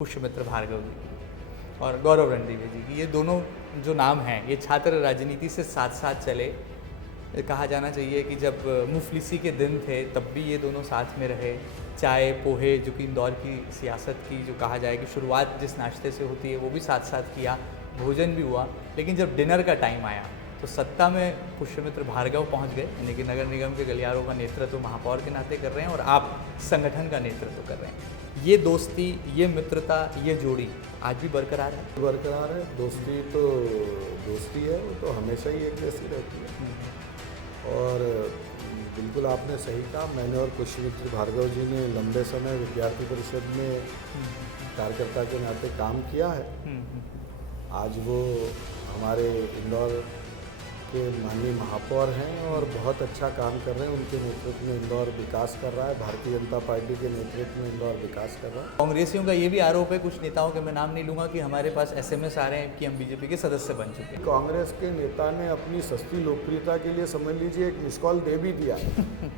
पुष्यमित्र भार्गव जी की और गौरव रणदीवे जी की, ये दोनों जो नाम हैं ये छात्र राजनीति से साथ साथ चले। कहा जाना चाहिए कि जब मुफलिसी के दिन थे तब भी ये दोनों साथ में रहे। चाय पोहे, जो कि इंदौर की सियासत की जो कहा जाए कि शुरुआत जिस नाश्ते से होती है वो भी साथ साथ किया, भोजन भी हुआ। लेकिन जब डिनर का टाइम आया तो सत्ता में पुष्यमित्र भार्गव पहुंच गए, यानी कि नगर निगम के गलियारों का नेतृत्व महापौर के नाते कर रहे हैं और आप संगठन का नेतृत्व कर रहे हैं। ये दोस्ती, ये मित्रता, ये जोड़ी आज भी बरकरार है। बरकरार है। दोस्ती तो दोस्ती है, वो तो हमेशा ही एक जैसी रहती है। और बिल्कुल आपने सही कहा, मैंने और पुष्यमित्र भार्गव जी ने लंबे समय विद्यार्थी परिषद में कार्यकर्ता के नाते काम किया है। आज वो हमारे इंदौर के माननीय महापौर हैं और बहुत अच्छा काम कर रहे हैं। उनके नेतृत्व में इंदौर विकास कर रहा है, भारतीय जनता पार्टी के नेतृत्व में इंदौर विकास कर रहा है। कांग्रेसियों का ये भी आरोप है, कुछ नेताओं के मैं नाम नहीं लूँगा, कि हमारे पास SMS आ रहे हैं कि हम बीजेपी के सदस्य बन चुके हैं। कांग्रेस के नेता ने अपनी सस्ती लोकप्रियता के लिए समझ लीजिए एक मिस कॉल दे भी दिया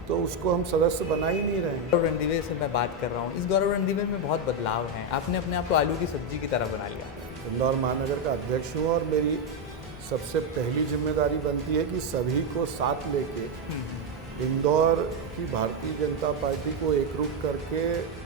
तो उसको हम सदस्य बना ही नहीं रहे हैं। गौरव रणदीवे से मैं बात कर रहा हूँ। इस गौरव रणदीवे में बहुत बदलाव हैं। आपने अपने आप को आलू की सब्जी की तरह बना लिया। इंदौर महानगर का अध्यक्ष हूँ और मेरी सबसे पहली जिम्मेदारी बनती है कि सभी को साथ लेके इंदौर की भारतीय जनता पार्टी को एकरूप करके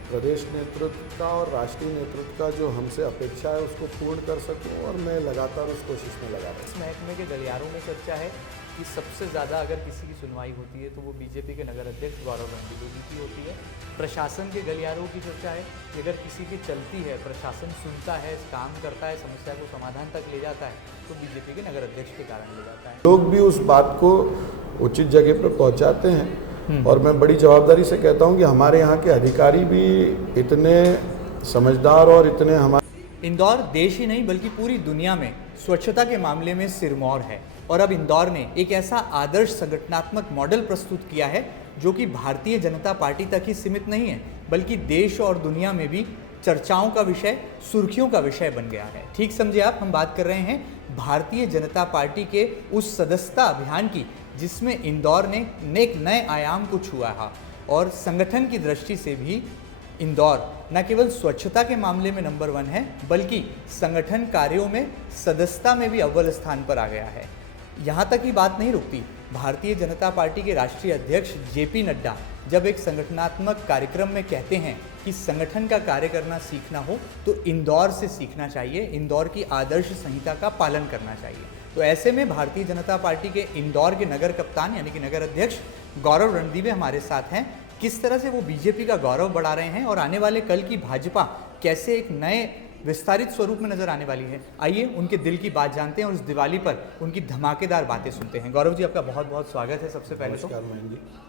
प्रदेश नेतृत्व का और राष्ट्रीय नेतृत्व का जो हमसे अपेक्षा है उसको पूर्ण कर सकूं, और मैं लगातार उस कोशिश में लगा रहा हूँ। इस महकमे के गलियारों में चर्चा है कि सबसे ज़्यादा अगर किसी की सुनवाई होती है तो वो बीजेपी के नगर अध्यक्ष गौरव रणदीवे जी की होती है। प्रशासन के गलियारों की चर्चा है कि अगर किसी की चलती है, प्रशासन सुनता है, काम करता है, समस्या को समाधान तक ले जाता है, तो बीजेपी के नगर अध्यक्ष के कारण ले जाता है। लोग भी उस बात को उचित जगह पर पहुंचाते हैं और मैं बड़ी जवाबदारी से कहता हूं कि हमारे यहाँ के अधिकारी भी इतने समझदार और इतने हमारे। इंदौर देश ही नहीं बल्कि पूरी दुनिया में स्वच्छता के मामले में सिरमौर है और अब इंदौर ने एक ऐसा आदर्श संगठनात्मक मॉडल प्रस्तुत किया है जो कि भारतीय जनता पार्टी तक ही सीमित नहीं है बल्कि देश और दुनिया में भी चर्चाओं का विषय, सुर्खियों का विषय बन गया है। ठीक समझे आप, हम बात कर रहे हैं भारतीय जनता पार्टी के उस सदस्यता अभियान की जिसमें इंदौर ने एक नए आयाम को छुआ है। और संगठन की दृष्टि से भी इंदौर न केवल स्वच्छता के मामले में नंबर 1 है बल्कि संगठन कार्यों में सदस्यता में भी अव्वल स्थान पर आ गया है। यहाँ तक ही बात नहीं रुकती। भारतीय जनता पार्टी के राष्ट्रीय अध्यक्ष JP नड्डा जब एक संगठनात्मक कार्यक्रम में कहते हैं कि संगठन का कार्य करना सीखना हो तो इंदौर से सीखना चाहिए, इंदौर की आदर्श संहिता का पालन करना चाहिए। तो ऐसे में भारतीय जनता पार्टी के इंदौर के नगर कप्तान यानी कि नगर अध्यक्ष गौरव रणदीवे हमारे साथ हैं। किस तरह से वो बीजेपी का गौरव बढ़ा रहे हैं और आने वाले कल की भाजपा कैसे एक नए विस्तारित स्वरूप में नजर आने वाली है, आइए उनके दिल की बात जानते हैं और इस दिवाली पर उनकी धमाकेदार बातें सुनते हैं। गौरव जी, आपका बहुत बहुत स्वागत है सबसे पहले तो।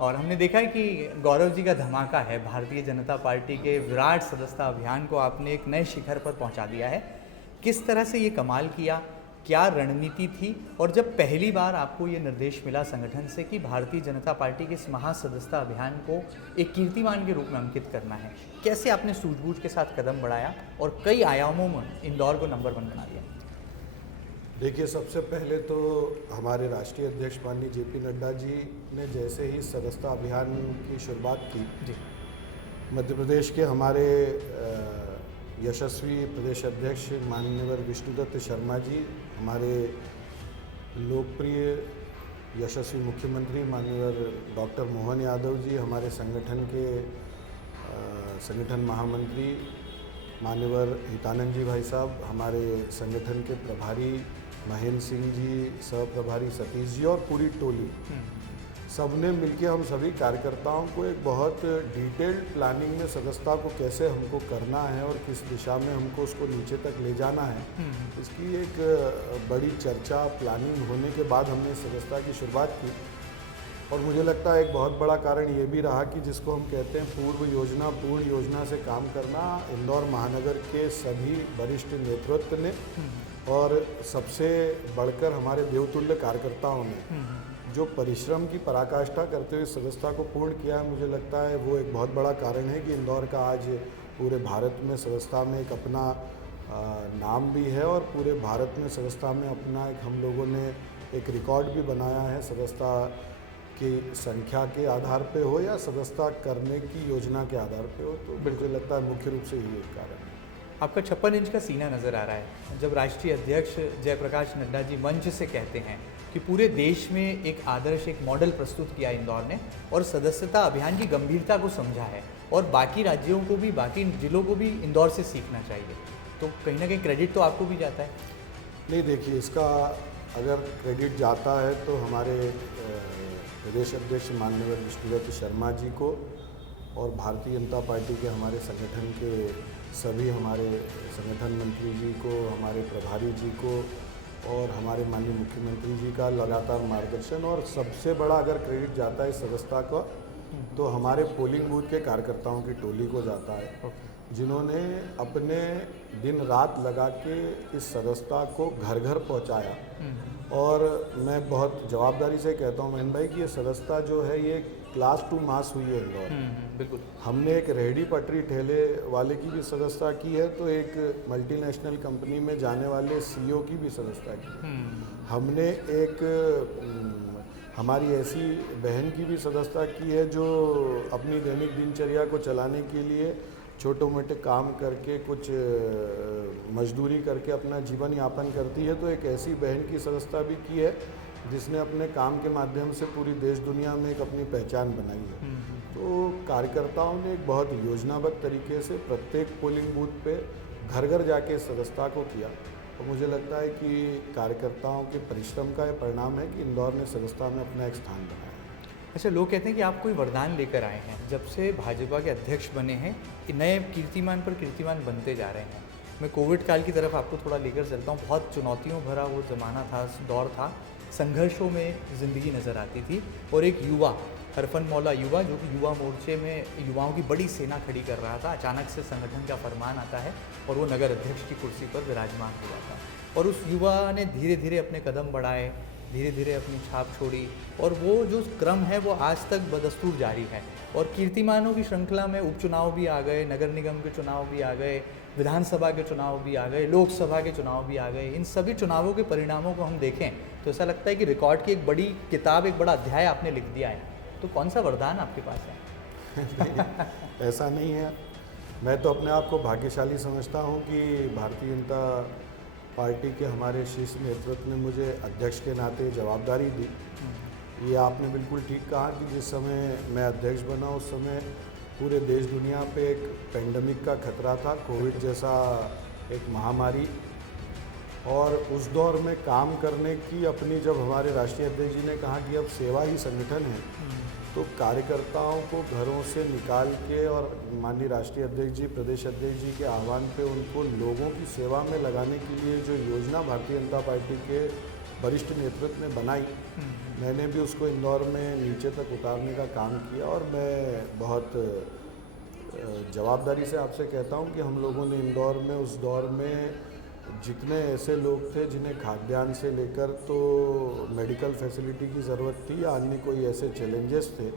और हमने देखा है कि गौरव जी का धमाका है, भारतीय जनता पार्टी के विराट सदस्यता अभियान को आपने एक नए शिखर पर पहुंचा दिया है। किस तरह से ये कमाल किया, क्या रणनीति थी, और जब पहली बार आपको ये निर्देश मिला संगठन से कि भारतीय जनता पार्टी के इस महासदस्यता अभियान को एक कीर्तिमान के रूप में अंकित करना है, कैसे आपने सूझबूझ के साथ कदम बढ़ाया और कई आयामों में इंदौर को नंबर 1 बना दिया? देखिए, सबसे पहले तो हमारे राष्ट्रीय अध्यक्ष माननीय JP नड्डा जी ने जैसे ही सदस्यता अभियान की शुरुआत की जी, मध्य प्रदेश के हमारे यशस्वी प्रदेश अध्यक्ष माननीय विष्णुदत्त शर्मा जी, हमारे लोकप्रिय यशस्वी मुख्यमंत्री माननीय डॉक्टर मोहन यादव जी, हमारे संगठन के संगठन महामंत्री मान्यवर हितानंद जी भाई साहब, हमारे संगठन के प्रभारी महेंद्र सिंह जी, सह प्रभारी सतीश जी और पूरी टोली, सबने मिलकर हम सभी कार्यकर्ताओं को एक बहुत डिटेल्ड प्लानिंग में सदस्यता को कैसे हमको करना है और किस दिशा में हमको उसको नीचे तक ले जाना है, इसकी एक बड़ी चर्चा प्लानिंग होने के बाद हमने सदस्यता की शुरुआत की। और मुझे लगता है एक बहुत बड़ा कारण ये भी रहा कि जिसको हम कहते हैं पूर्व योजना, पूर्ण योजना से काम करना, इंदौर महानगर के सभी वरिष्ठ नेतृत्व ने और सबसे बढ़कर हमारे देवतुल्य कार्यकर्ताओं ने जो परिश्रम की पराकाष्ठा करते हुए सदस्यता को पूर्ण किया है, मुझे लगता है वो एक बहुत बड़ा कारण है कि इंदौर का आज पूरे भारत में सदस्यता में एक अपना नाम भी है और पूरे भारत में सदस्यता में अपना एक हम लोगों ने एक रिकॉर्ड भी बनाया है, सदस्यता की संख्या के आधार पे हो या सदस्यता करने की योजना के आधार पे हो। तो मुझे लगता है मुख्य रूप से यही एक कारण है। आपका 56 इंच का सीना नज़र आ रहा है। जब राष्ट्रीय अध्यक्ष जयप्रकाश नड्डा जी मंच से कहते हैं कि पूरे देश में एक आदर्श, एक मॉडल प्रस्तुत किया इंदौर ने और सदस्यता अभियान की गंभीरता को समझा है और बाकी राज्यों को भी, बाकी जिलों को भी इंदौर से सीखना चाहिए, तो कहीं ना कहीं क्रेडिट तो आपको भी जाता है। नहीं, देखिए, इसका अगर क्रेडिट जाता है तो हमारे प्रदेश अध्यक्ष माननीय विष्णुदत्त शर्मा जी को और भारतीय जनता पार्टी के हमारे संगठन के सभी हमारे संगठन मंत्री जी को, हमारे प्रभारी जी को और हमारे माननीय मुख्यमंत्री जी का लगातार मार्गदर्शन, और सबसे बड़ा अगर क्रेडिट जाता है सदस्यता का तो हमारे पोलिंग बूथ के कार्यकर्ताओं की टोली को जाता है, जिन्होंने अपने दिन रात लगा के इस सदस्यता को घर घर पहुंचाया। और मैं बहुत जवाबदारी से कहता हूं महेंद्र भाई कि ये सदस्यता जो है ये क्लास 2 मास हुई है इंदौर। बिल्कुल। हमने एक रेहड़ी पटरी ठेले वाले की भी सदस्यता की है, तो एक मल्टीनेशनल कंपनी में जाने वाले सीईओ की भी सदस्यता की। हमने एक हमारी ऐसी बहन की भी सदस्यता की है जो अपनी दैनिक दिनचर्या को चलाने के लिए छोटे मोटे काम करके, कुछ मजदूरी करके अपना जीवन यापन करती है, तो एक ऐसी बहन की सदस्यता भी की है जिसने अपने काम के माध्यम से पूरी देश दुनिया में एक अपनी पहचान बनाई है। तो कार्यकर्ताओं ने एक बहुत योजनाबद्ध तरीके से प्रत्येक पोलिंग बूथ पे घर घर जाके सदस्यता को किया, और मुझे लगता है कि कार्यकर्ताओं के परिश्रम का ये परिणाम है कि इंदौर ने सदस्यता में अपना एक स्थान बनाया। अच्छा, लोग कहते हैं कि आप कोई वरदान लेकर आए हैं। जब से भाजपा के अध्यक्ष बने हैं, नए कीर्तिमान पर कीर्तिमान बनते जा रहे हैं। मैं कोविड काल की तरफ आपको थोड़ा लेकर चलता हूँ। बहुत चुनौतियों भरा वो ज़माना था, दौर था, संघर्षों में ज़िंदगी नज़र आती थी, और एक युवा, हरफन मौला युवा, जो कि युवा मोर्चे में युवाओं की बड़ी सेना खड़ी कर रहा था, अचानक से संगठन का फरमान आता है और वो नगर अध्यक्ष की कुर्सी पर विराजमान हो जाता है। और उस युवा ने धीरे धीरे अपने कदम बढ़ाए, धीरे धीरे अपनी छाप छोड़ी, और वो जो क्रम है वो आज तक बदस्तूर जारी है। और कीर्तिमानों की श्रृंखला में उपचुनाव भी आ गए, नगर निगम के चुनाव भी आ गए, विधानसभा के चुनाव भी आ गए, लोकसभा के चुनाव भी आ गए। इन सभी चुनावों के परिणामों को हम देखें तो ऐसा लगता है कि रिकॉर्ड की एक बड़ी किताब, एक बड़ा अध्याय आपने लिख दिया है। तो कौन सा वरदान आपके पास है? ऐसा नहीं है। मैं तो अपने आप को भाग्यशाली समझता हूँ कि भारतीय जनता पार्टी के हमारे शीर्ष नेतृत्व ने मुझे अध्यक्ष के नाते जवाबदारी दी। ये आपने बिल्कुल ठीक कहा कि जिस समय मैं अध्यक्ष बना उस समय पूरे देश दुनिया पे एक पेंडेमिक का खतरा था, कोविड जैसा एक महामारी, और उस दौर में काम करने की अपनी, जब हमारे राष्ट्रीय अध्यक्ष जी ने कहा कि अब सेवा ही संगठन है, तो कार्यकर्ताओं को घरों से निकाल के और माननीय राष्ट्रीय अध्यक्ष जी, प्रदेश अध्यक्ष जी के आह्वान पे उनको लोगों की सेवा में लगाने के लिए जो योजना भारतीय जनता पार्टी के वरिष्ठ नेतृत्व ने बनाई, मैंने भी उसको इंदौर में नीचे तक उतारने का काम किया। और मैं बहुत जवाबदारी से आपसे कहता हूँ कि हम लोगों ने इंदौर में उस दौर में जितने ऐसे लोग थे जिन्हें खाद्यान्न से लेकर तो मेडिकल फैसिलिटी की ज़रूरत थी, या अन्य कोई ऐसे चैलेंजेस थे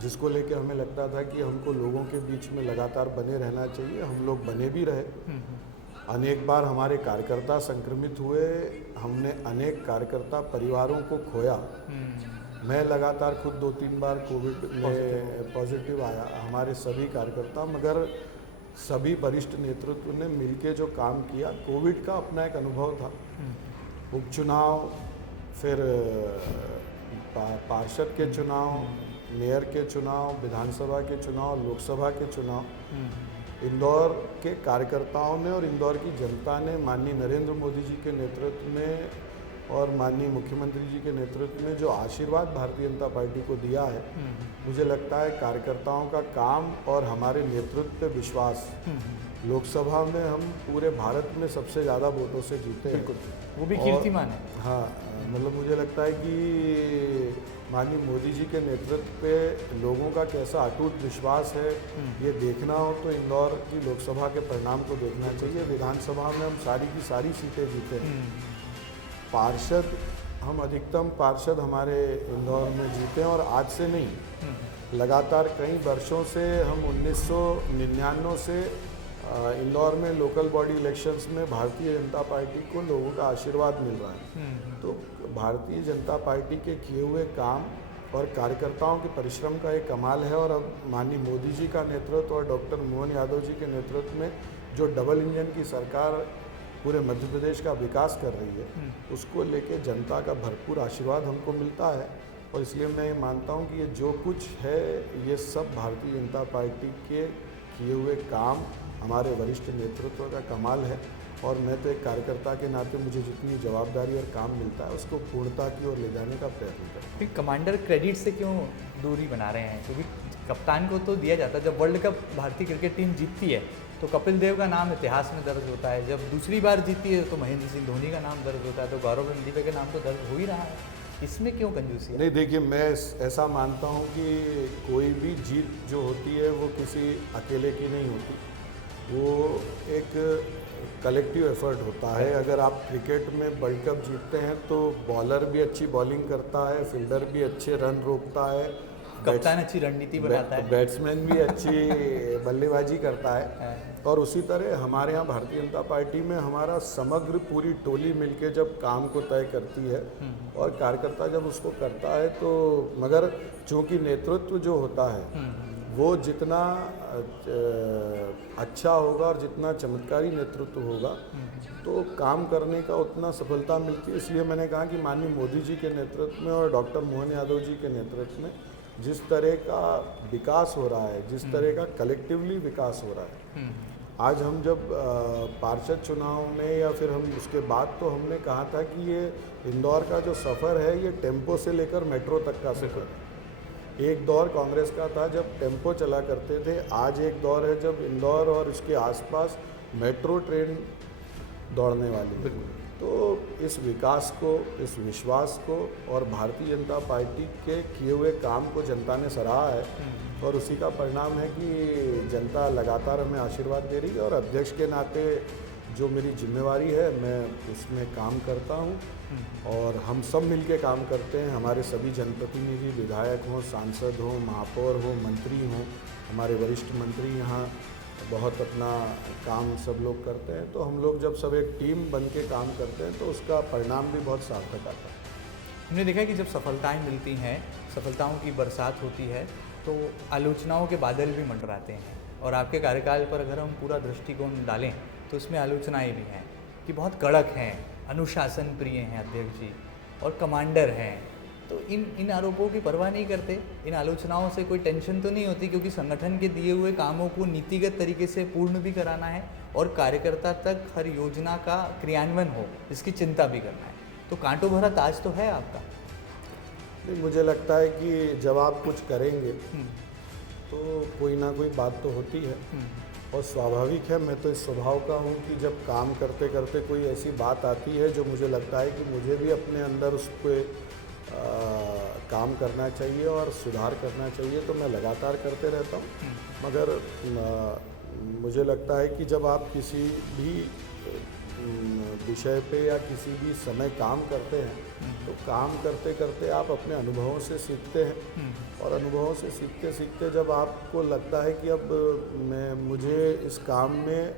जिसको लेकर हमें लगता था कि हमको लोगों के बीच में लगातार बने रहना चाहिए, हम लोग बने भी रहे। अनेक बार हमारे कार्यकर्ता संक्रमित हुए, हमने अनेक कार्यकर्ता परिवारों को खोया। मैं लगातार खुद 2-3 बार कोविड में पॉजिटिव आया, हमारे सभी कार्यकर्ता, मगर सभी वरिष्ठ नेतृत्व ने मिलके जो काम किया। कोविड का अपना एक अनुभव था, उपचुनाव, फिर पार्षद के चुनाव, मेयर के चुनाव, विधानसभा के चुनाव, लोकसभा के चुनाव, इंदौर के कार्यकर्ताओं ने और इंदौर की जनता ने माननीय नरेंद्र मोदी जी के नेतृत्व में और माननीय मुख्यमंत्री जी के नेतृत्व में जो आशीर्वाद भारतीय जनता पार्टी को दिया है, मुझे लगता है कार्यकर्ताओं का काम और हमारे नेतृत्व पे विश्वास, लोकसभा में हम पूरे भारत में सबसे ज़्यादा वोटों से जीते हैं, वो भी कीर्तिमान है। हाँ, मतलब मुझे लगता है कि माननीय मोदी जी के नेतृत्व पे लोगों का कैसा अटूट विश्वास है, ये देखना हो तो इंदौर की लोकसभा के परिणाम को देखना चाहिए। विधानसभा में हम सारी की सारी सीटें जीते हैं। पार्षद, हम अधिकतम पार्षद हमारे इंदौर में जीते हैं, और आज से नहीं, लगातार कई वर्षों से हम 1999 से इंदौर में लोकल बॉडी इलेक्शंस में भारतीय जनता पार्टी को लोगों का आशीर्वाद मिल रहा है। तो भारतीय जनता पार्टी के किए हुए काम और कार्यकर्ताओं के परिश्रम का एक कमाल है। और अब माननीय मोदी जी का नेतृत्व और डॉक्टर मोहन यादव जी के नेतृत्व में जो डबल इंजन की सरकार पूरे मध्य प्रदेश का विकास कर रही है, उसको लेके जनता का भरपूर आशीर्वाद हमको मिलता है। और इसलिए मैं ये मानता हूँ कि ये जो कुछ है ये सब भारतीय जनता पार्टी के किए हुए काम, हमारे वरिष्ठ नेतृत्व का कमाल है। और मैं तो एक कार्यकर्ता के नाते मुझे जितनी जवाबदारी और काम मिलता है उसको पूर्णता की ओर ले जाने का प्रयत्न करता हूँ। फिर कमांडर क्रेडिट से क्यों दूरी बना रहे हैं? क्योंकि कप्तान को तो दिया जाता है। जब वर्ल्ड कप भारतीय क्रिकेट टीम जीतती है तो कपिल देव का नाम इतिहास में दर्ज होता है, जब दूसरी बार जीती है तो महेंद्र सिंह धोनी का नाम दर्ज होता है, तो गौरव रणदीप का नाम तो दर्ज हो ही रहा है। इसमें क्यों कंजूसी है? नहीं, देखिए, मैं ऐसा मानता हूँ कि कोई भी जीत जो होती है वो किसी अकेले की नहीं होती, वो एक कलेक्टिव एफर्ट होता है। अगर आप क्रिकेट में वर्ल्ड कप जीतते हैं तो बॉलर भी अच्छी बॉलिंग करता है, फील्डर भी अच्छे रन रोकता है, कप्तान अच्छी रणनीति बनाता है, बैट्समैन भी अच्छी बल्लेबाजी करता है। और उसी तरह हमारे यहाँ भारतीय जनता पार्टी में हमारा समग्र पूरी टोली मिलके जब काम को तय करती है और कार्यकर्ता जब उसको करता है तो, मगर चूँकि नेतृत्व जो होता है वो जितना अच्छा होगा और जितना चमत्कारी नेतृत्व होगा तो काम करने का उतना सफलता मिलती है। इसलिए मैंने कहा कि माननीय मोदी जी के नेतृत्व में और डॉक्टर मोहन यादव जी के नेतृत्व में जिस तरह का विकास हो रहा है, जिस तरह का कलेक्टिवली विकास हो रहा है, आज हम जब पार्षद चुनाव में या फिर हम उसके बाद तो हमने कहा था कि ये इंदौर का जो सफ़र है ये टेम्पो से लेकर मेट्रो तक का सफ़र है। एक दौर कांग्रेस का था जब टेम्पो चला करते थे, आज एक दौर है जब इंदौर और उसके आसपास मेट्रो ट्रेन दौड़ने वाली है। तो इस विकास को, इस विश्वास को और भारतीय जनता पार्टी के किए हुए काम को जनता ने सराहा है और उसी का परिणाम है कि जनता लगातार हमें आशीर्वाद दे रही है। और अध्यक्ष के नाते जो मेरी जिम्मेवारी है मैं उसमें काम करता हूँ और हम सब मिलके काम करते हैं। हमारे सभी जनप्रतिनिधि, विधायक हों, सांसद हों, महापौर हों, मंत्री हों, हमारे वरिष्ठ मंत्री यहाँ बहुत अपना काम सब लोग करते हैं। तो हम लोग जब सब एक टीम बन के काम करते हैं तो उसका परिणाम भी बहुत सार्थक आता है। हमने देखा कि जब सफलताएं मिलती हैं, सफलताओं की बरसात होती है तो आलोचनाओं के बादल भी मंडराते हैं। और आपके कार्यकाल पर अगर हम पूरा दृष्टिकोण डालें तो उसमें आलोचनाएं भी हैं कि बहुत कड़क हैं, अनुशासन प्रिय हैं अध्यक्ष जी और कमांडर हैं। तो इन आरोपों की परवाह नहीं करते? इन आलोचनाओं से कोई टेंशन तो नहीं होती? क्योंकि संगठन के दिए हुए कामों को नीतिगत तरीके से पूर्ण भी कराना है और कार्यकर्ता तक हर योजना का क्रियान्वयन हो इसकी चिंता भी करना है। तो कांटों भरा ताज तो है आपका। नहीं, मुझे लगता है कि जब आप कुछ करेंगे तो कोई ना कोई बात तो होती है और स्वाभाविक है। मैं तो इस स्वभाव का हूँ कि जब काम करते करते कोई ऐसी बात आती है जो मुझे लगता है कि मुझे भी अपने अंदर उस पर काम करना चाहिए और सुधार करना चाहिए तो मैं लगातार करते रहता हूँ। मगर मुझे लगता है कि जब आप किसी भी विषय पे या किसी भी समय काम करते हैं तो काम करते करते आप अपने अनुभवों से सीखते हैं और अनुभवों से सीखते सीखते जब आपको लगता है कि अब मुझे इस काम में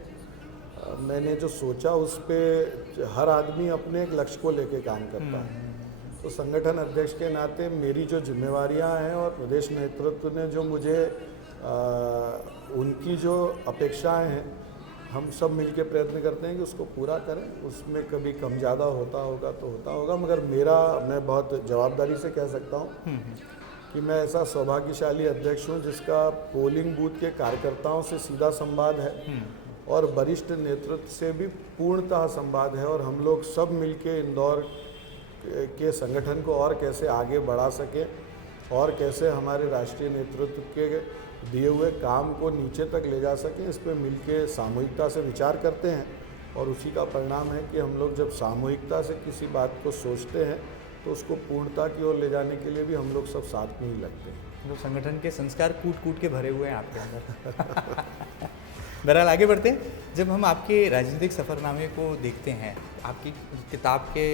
मैंने जो सोचा उस पे हर आदमी अपने एक लक्ष्य को लेके काम करता है। तो संगठन अध्यक्ष के नाते मेरी जो जिम्मेवारियां हैं और प्रदेश नेतृत्व ने जो मुझे उनकी जो अपेक्षाएं हैं हम सब मिलके प्रयत्न करते हैं कि उसको पूरा करें। उसमें कभी कम ज़्यादा होता होगा तो होता होगा, मगर मैं बहुत जवाबदारी से कह सकता हूँ कि मैं ऐसा सौभाग्यशाली अध्यक्ष हूँ जिसका पोलिंग बूथ के कार्यकर्ताओं से सीधा संवाद है और वरिष्ठ नेतृत्व से भी पूर्णतः संवाद है। और हम लोग सब मिलके इंदौर के संगठन को और कैसे आगे बढ़ा सके और कैसे हमारे राष्ट्रीय नेतृत्व के दिए हुए काम को नीचे तक ले जा सकें, इस पर मिलके सामूहिकता से विचार करते हैं। और उसी का परिणाम है कि हम लोग जब सामूहिकता से किसी बात को सोचते हैं तो उसको पूर्णता की ओर ले जाने के लिए भी हम लोग सब साथ में ही लगते हैं। तो संगठन के संस्कार कूट कूट के भरे हुए हैं आपके अंदर। बहरहाल आगे बढ़ते हैं। जब हम आपके राजनीतिक सफ़रनामे को देखते हैं, आपकी किताब के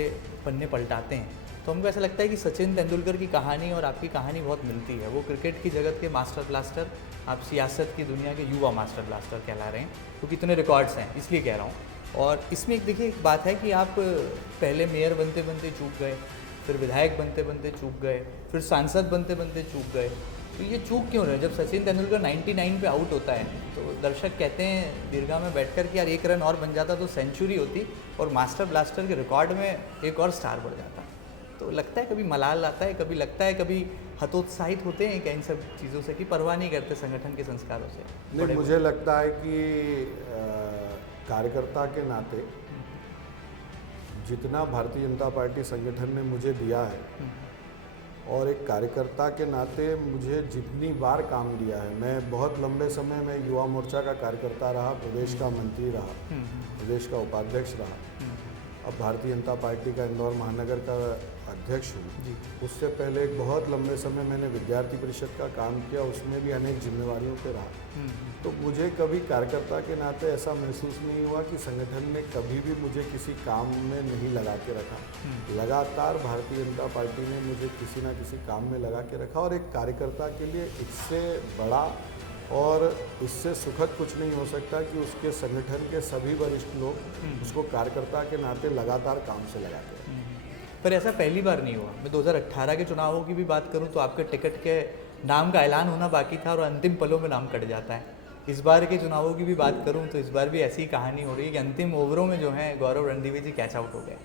पन्ने पलटाते हैं तो हमको ऐसा लगता है कि सचिन तेंदुलकर की कहानी और आपकी कहानी बहुत मिलती है। वो क्रिकेट की जगत के मास्टर ब्लास्टर, आप सियासत की दुनिया के युवा मास्टर ब्लास्टर कहला रहे हैं क्योंकि इतने रिकॉर्ड्स हैं इसलिए कह रहा हूँ। और इसमें एक देखिए एक बात है कि आप पहले मेयर बनते बनते चूक गए, फिर विधायक बनते बनते चूक गए, फिर सांसद बनते बनते चूक गए तो ये चूक क्यों रहे? जब सचिन तेंदुलकर 99 पे आउट होता है तो दर्शक कहते हैं दीर्घा में बैठकर कि यार 1 रन और बन जाता तो सेंचुरी होती और मास्टर ब्लास्टर के रिकॉर्ड में एक और स्टार बढ़ जाता। तो लगता है कभी मलाल आता है, कभी लगता है, कभी हतोत्साहित होते हैं क्या इन सब चीज़ों से कि परवाह नहीं करते संगठन के संस्कारों से? नहीं, मुझे लगता है कि कार्यकर्ता के नाते जितना भारतीय जनता पार्टी संगठन ने मुझे दिया है और एक कार्यकर्ता के नाते मुझे जितनी बार काम दिया है, मैं बहुत लंबे समय में युवा मोर्चा का कार्यकर्ता रहा, प्रदेश का मंत्री रहा, प्रदेश का उपाध्यक्ष रहा, अब भारतीय जनता पार्टी का इंदौर महानगर का अध्यक्ष हूँ। उससे पहले एक बहुत लंबे समय मैंने विद्यार्थी परिषद का काम किया, उसमें भी अनेक जिम्मेवारियों पे रहा। तो मुझे कभी कार्यकर्ता के नाते ऐसा महसूस नहीं हुआ कि संगठन ने कभी भी मुझे किसी काम में नहीं लगा के रखा। लगातार भारतीय जनता पार्टी ने मुझे किसी ना किसी काम में लगा के रखा और एक कार्यकर्ता के लिए इससे बड़ा और इससे सुखद कुछ नहीं हो सकता कि उसके संगठन के सभी वरिष्ठ लोग उसको कार्यकर्ता के नाते लगातार काम से लगा के रखें। पर ऐसा पहली बार नहीं हुआ। मैं 2018 के चुनावों की भी बात करूं तो आपके टिकट के नाम का ऐलान होना बाकी था और अंतिम पलों में नाम कट जाता है। इस बार के चुनावों की भी बात करूं तो इस बार भी ऐसी कहानी हो रही है कि अंतिम ओवरों में जो है गौरव रणदीवे जी कैच आउट हो गए।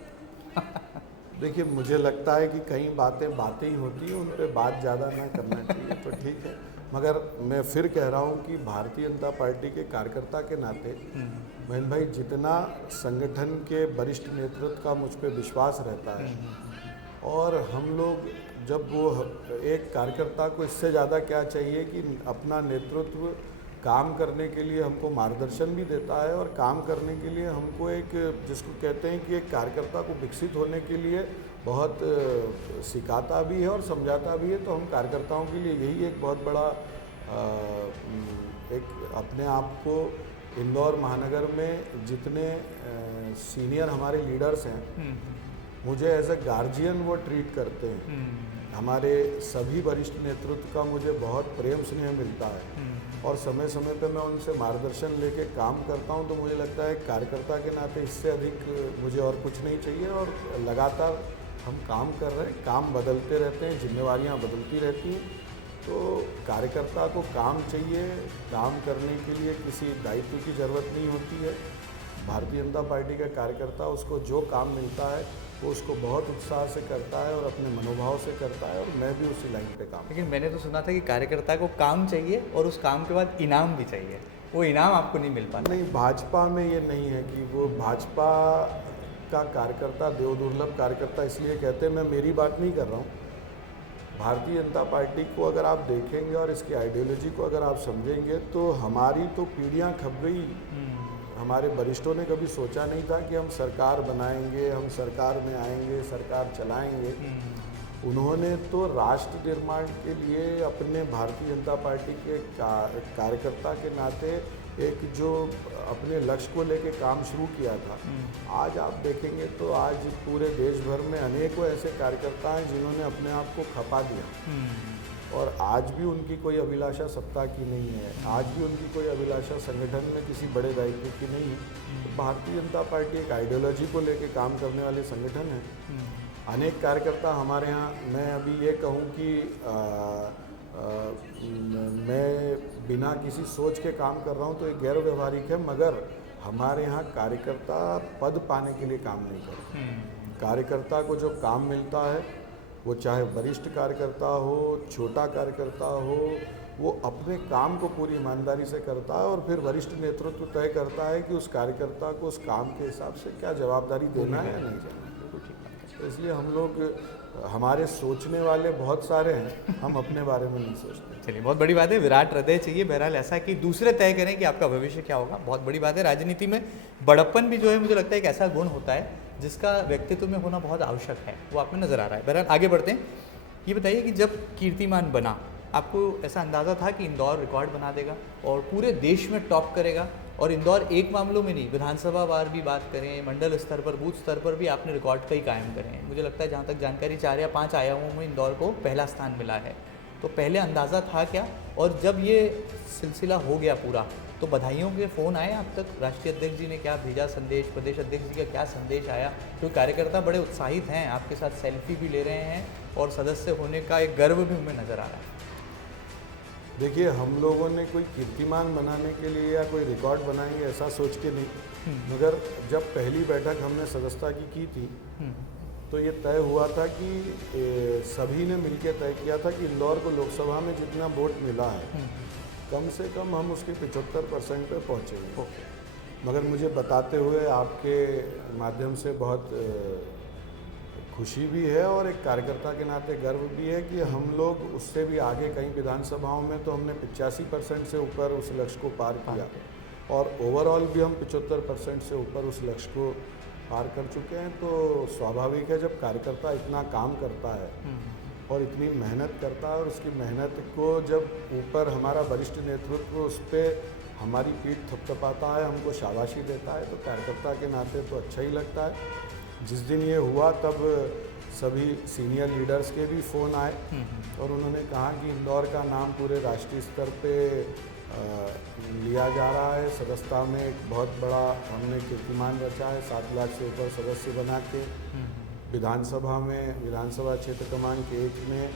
देखिए, मुझे लगता है कि कई बातें ही होती हैं, उन पर बात ज़्यादा ना करना चाहिए तो ठीक है। मगर मैं फिर कह रहा हूँ कि भारतीय जनता पार्टी के कार्यकर्ता के नाते महेंद्र भाई, जितना संगठन के वरिष्ठ नेतृत्व का मुझ पर विश्वास रहता है और हम लोग जब वो एक कार्यकर्ता को इससे ज़्यादा क्या चाहिए कि अपना नेतृत्व काम करने के लिए हमको मार्गदर्शन भी देता है और काम करने के लिए हमको एक, जिसको कहते हैं कि एक कार्यकर्ता को विकसित होने के लिए बहुत सिखाता भी है और समझाता भी है। तो हम कार्यकर्ताओं के लिए यही एक बहुत बड़ा एक अपने आप को इंदौर महानगर में जितने सीनियर हमारे लीडर्स हैं, मुझे एज ए गार्जियन वो ट्रीट करते हैं। हमारे सभी वरिष्ठ नेतृत्व का मुझे बहुत प्रेम स्नेह मिलता है और समय समय पे मैं उनसे मार्गदर्शन लेके काम करता हूं। तो मुझे लगता है कार्यकर्ता के नाते इससे अधिक मुझे और कुछ नहीं चाहिए और लगातार हम काम कर रहे हैं, काम बदलते रहते हैं, जिम्मेवारियां बदलती रहती हैं। तो कार्यकर्ता को काम चाहिए, काम करने के लिए किसी दायित्व की ज़रूरत नहीं होती है। भारतीय जनता पार्टी का कार्यकर्ता, उसको जो काम मिलता है वो उसको बहुत उत्साह से करता है और अपने मनोभाव से करता है और मैं भी उसी लाइन पे काम। लेकिन मैंने तो सुना था कि कार्यकर्ता को काम चाहिए और उस काम के बाद इनाम भी चाहिए, वो इनाम आपको नहीं मिल पाता। नहीं, भाजपा में ये नहीं है कि वो भाजपा का कार्यकर्ता देवदुर्लभ कार्यकर्ता इसलिए कहते हैं, मैं मेरी बात नहीं कर रहा हूँ। भारतीय जनता पार्टी को अगर आप देखेंगे और इसकी आइडियोलॉजी को अगर आप समझेंगे तो हमारी तो पीढ़ियाँ खप गई। हमारे वरिष्ठों ने कभी सोचा नहीं था कि हम सरकार बनाएंगे, हम सरकार में आएंगे, सरकार चलाएंगे। उन्होंने तो राष्ट्र निर्माण के लिए अपने भारतीय जनता पार्टी के कार्यकर्ता के नाते एक जो अपने लक्ष्य को लेके काम शुरू किया था। आज आप देखेंगे तो आज पूरे देश भर में अनेकों ऐसे कार्यकर्ता हैं जिन्होंने अपने आप को खपा दिया और आज भी उनकी कोई अभिलाषा सत्ता की नहीं है, आज भी उनकी कोई अभिलाषा संगठन में किसी बड़े दायित्व की नहीं है। तो भारतीय जनता पार्टी एक आइडियोलॉजी को लेके काम करने वाले संगठन है। अनेक कार्यकर्ता हमारे यहाँ, मैं अभी ये कहूँ कि मैं बिना किसी सोच के काम कर रहा हूँ तो एक गैर व्यवहारिक है, मगर हमारे यहाँ कार्यकर्ता पद पाने के लिए काम नहीं करते। कार्यकर्ता को जो काम मिलता है, वो चाहे वरिष्ठ कार्यकर्ता हो, छोटा कार्यकर्ता हो, वो अपने काम को पूरी ईमानदारी से करता है और फिर वरिष्ठ नेतृत्व तय करता है कि उस कार्यकर्ता को उस काम के हिसाब से क्या जवाबदारी देना है या नहीं देना है। तो इसलिए हम लोग, हमारे सोचने वाले बहुत सारे हैं, हम अपने बारे में नहीं सोचते। चलिए, बहुत बड़ी बात है, विराट हृदय चाहिए। बहरहाल ऐसा कि दूसरे तय करें कि आपका भविष्य क्या होगा, बहुत बड़ी बात है। राजनीति में बड़प्पन भी जो है मुझे लगता है एक ऐसा गुण होता है जिसका व्यक्तित्व में होना बहुत आवश्यक है, वो आप में नज़र आ रहा है। बहरहाल आगे बढ़ते हैं। ये बताइए कि जब कीर्तिमान बना, आपको ऐसा अंदाज़ा था कि इंदौर रिकॉर्ड बना देगा और पूरे देश में टॉप करेगा? और इंदौर एक मामलों में नहीं, विधानसभा वार भी बात करें, मंडल स्तर पर, बूथ स्तर पर भी आपने रिकॉर्ड कई कायम करे हैं। मुझे लगता है जहाँ तक जानकारी 4 या 5 आयामों में इंदौर को पहला स्थान मिला है। तो पहले अंदाज़ा था क्या? और जब ये सिलसिला हो गया पूरा, तो बधाइयों के फ़ोन आए आप तक? राष्ट्रीय अध्यक्ष जी ने क्या भेजा संदेश, प्रदेश अध्यक्ष जी का क्या संदेश आया? क्योंकि कार्यकर्ता बड़े उत्साहित हैं, आपके साथ सेल्फी भी ले रहे हैं और सदस्य होने का एक गर्व भी उनमें नज़र आ रहा है। देखिए, हम लोगों ने कोई कीर्तिमान बनाने के लिए या कोई रिकॉर्ड बनाएंगे ऐसा सोच के नहीं, मगर जब पहली बैठक हमने सदस्यता की थी तो ये तय हुआ था कि सभी ने मिलकर तय किया था कि इंदौर को लोकसभा में जितना वोट मिला है कम से कम हम उसके 75% पे पहुँचेंगे। मगर मुझे बताते हुए आपके माध्यम से बहुत खुशी भी है और एक कार्यकर्ता के नाते गर्व भी है कि हम लोग उससे भी आगे कई विधानसभाओं में तो हमने 85% से ऊपर उस लक्ष्य को पार किया और ओवरऑल भी हम 75% से ऊपर उस लक्ष्य को पार कर चुके हैं। तो स्वाभाविक है जब कार्यकर्ता इतना काम करता है और इतनी मेहनत करता है और उसकी मेहनत को जब ऊपर हमारा वरिष्ठ नेतृत्व उस पर हमारी पीठ थपथपाता है, हमको शाबाशी देता है, तो कार्यकर्ता के नाते तो अच्छा ही लगता है। जिस दिन ये हुआ तब सभी सीनियर लीडर्स के भी फ़ोन आए और उन्होंने कहा कि इंदौर का नाम पूरे राष्ट्रीय स्तर पे लिया जा रहा है। सदस्यता में एक बहुत बड़ा हमने कीर्तिमान रचा है, 7 लाख से ऊपर सदस्य बना के विधानसभा में विधानसभा क्षेत्र क्रमांक 1 में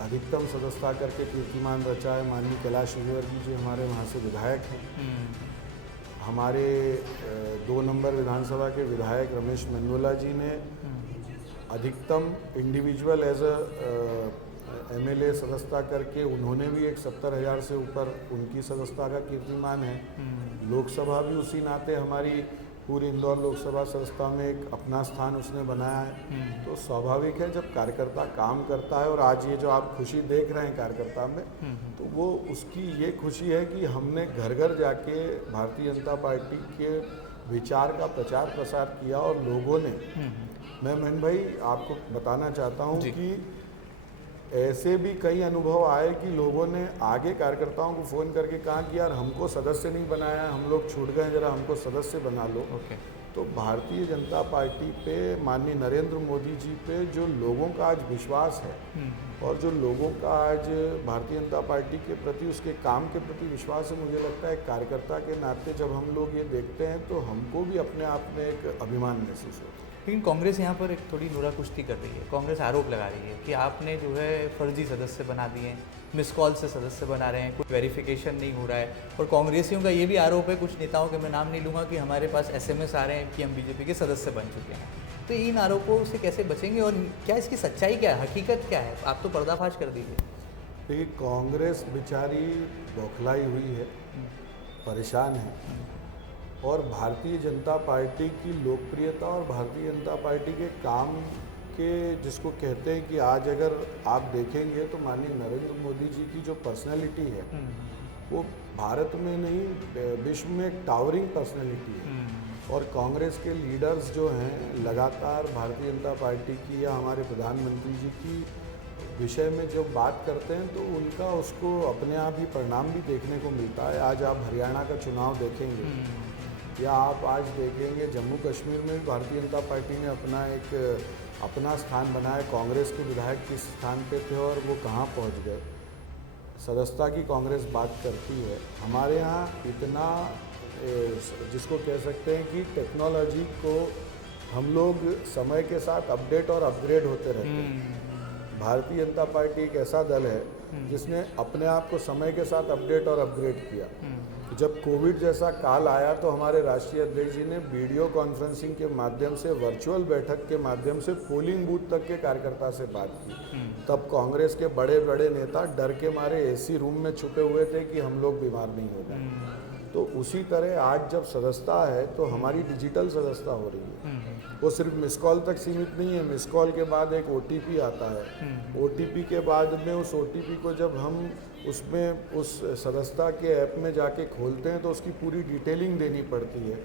अधिकतम सदस्यता करके कीर्तिमान रचा है। माननीय कैलाश विजयवर्गीय जी हमारे वहाँ से विधायक हैं। हमारे 2 नंबर विधानसभा के विधायक रमेश मेंदोला जी ने अधिकतम इंडिविजुअल एज MLA सदस्यता करके उन्होंने भी एक 70,000 से ऊपर उनकी सदस्यता का कीर्तिमान है। लोकसभा भी उसी नाते हमारी पूरी इंदौर लोकसभा सदस्यता में एक अपना स्थान उसने बनाया है। तो स्वाभाविक है जब कार्यकर्ता काम करता है और आज ये जो आप खुशी देख रहे हैं कार्यकर्ता में, तो वो उसकी ये खुशी है कि हमने घर घर जाके भारतीय जनता पार्टी के विचार का प्रचार प्रसार किया और लोगों ने, मैं मोहन भाई आपको बताना चाहता हूँ कि ऐसे भी कई अनुभव आए कि लोगों ने आगे कार्यकर्ताओं को फ़ोन करके कहा कि यार हमको सदस्य नहीं बनाया, हम लोग छूट गए, ज़रा हमको सदस्य बना लो। तो भारतीय जनता पार्टी पे, माननीय नरेंद्र मोदी जी पे जो लोगों का आज विश्वास है और जो लोगों का आज भारतीय जनता पार्टी के प्रति, उसके काम के प्रति विश्वास है, मुझे लगता है कार्यकर्ता के नाते जब हम लोग ये देखते हैं तो हमको भी अपने आप में एक अभिमान महसूस होता है। लेकिन कांग्रेस यहाँ पर एक थोड़ी नोरा कुश्ती कर रही है। कांग्रेस आरोप लगा रही है कि आपने जो है फर्जी सदस्य बना दिए, मिस कॉल से सदस्य बना रहे हैं, कोई वेरिफिकेशन नहीं हो रहा है। और कांग्रेसियों का ये भी आरोप है, कुछ नेताओं के मैं नाम नहीं लूँगा, कि हमारे पास SMS आ रहे हैं कि हम BJP के सदस्य बन चुके हैं। तो इन आरोपों से कैसे बचेंगे और क्या इसकी सच्चाई क्या है, हकीकत क्या है? आप तो पर्दाफाश कर दीजिए। देखिए, कांग्रेस बेचारी बौखलाई हुई है, परेशान है और भारतीय जनता पार्टी की लोकप्रियता और भारतीय जनता पार्टी के काम के, जिसको कहते हैं कि आज अगर आप देखेंगे तो माननीय नरेंद्र मोदी जी की जो पर्सनैलिटी है वो भारत में नहीं विश्व में एक टावरिंग पर्सनैलिटी है। और कांग्रेस के लीडर्स जो हैं लगातार भारतीय जनता पार्टी की या हमारे प्रधानमंत्री जी की विषय में जब बात करते हैं तो उनका उसको अपने आप ही परिणाम भी देखने को मिलता है। आज आप हरियाणा का चुनाव देखेंगे या आप आज देखेंगे जम्मू कश्मीर में भारतीय जनता पार्टी ने अपना स्थान बनाया। कांग्रेस के विधायक किस स्थान पे थे और वो कहाँ पहुँच गए। सदस्यता की कांग्रेस बात करती है। हमारे यहाँ इतना जिसको कह सकते हैं कि टेक्नोलॉजी को हम लोग समय के साथ अपडेट और अपग्रेड होते रहते हैं। भारतीय जनता पार्टी एक ऐसा दल है जिसने अपने आप को समय के साथ अपडेट और अपग्रेड किया। जब कोविड जैसा काल आया तो हमारे राष्ट्रीय अध्यक्ष जी ने वीडियो कॉन्फ्रेंसिंग के माध्यम से, वर्चुअल बैठक के माध्यम से पोलिंग बूथ तक के कार्यकर्ता से बात की। तब कांग्रेस के बड़े बड़े नेता डर के मारे AC रूम में छुपे हुए थे कि हम लोग बीमार नहीं हो जाए। तो उसी तरह आज जब सदस्यता है तो हमारी डिजिटल सदस्यता हो रही है। वो सिर्फ मिस कॉल तक सीमित नहीं है। मिस कॉल के बाद एक OTP आता है। OTP के बाद में उस OTP को जब हम उसमें उस सदस्यता के ऐप में जाके खोलते हैं तो उसकी पूरी डिटेलिंग देनी पड़ती है।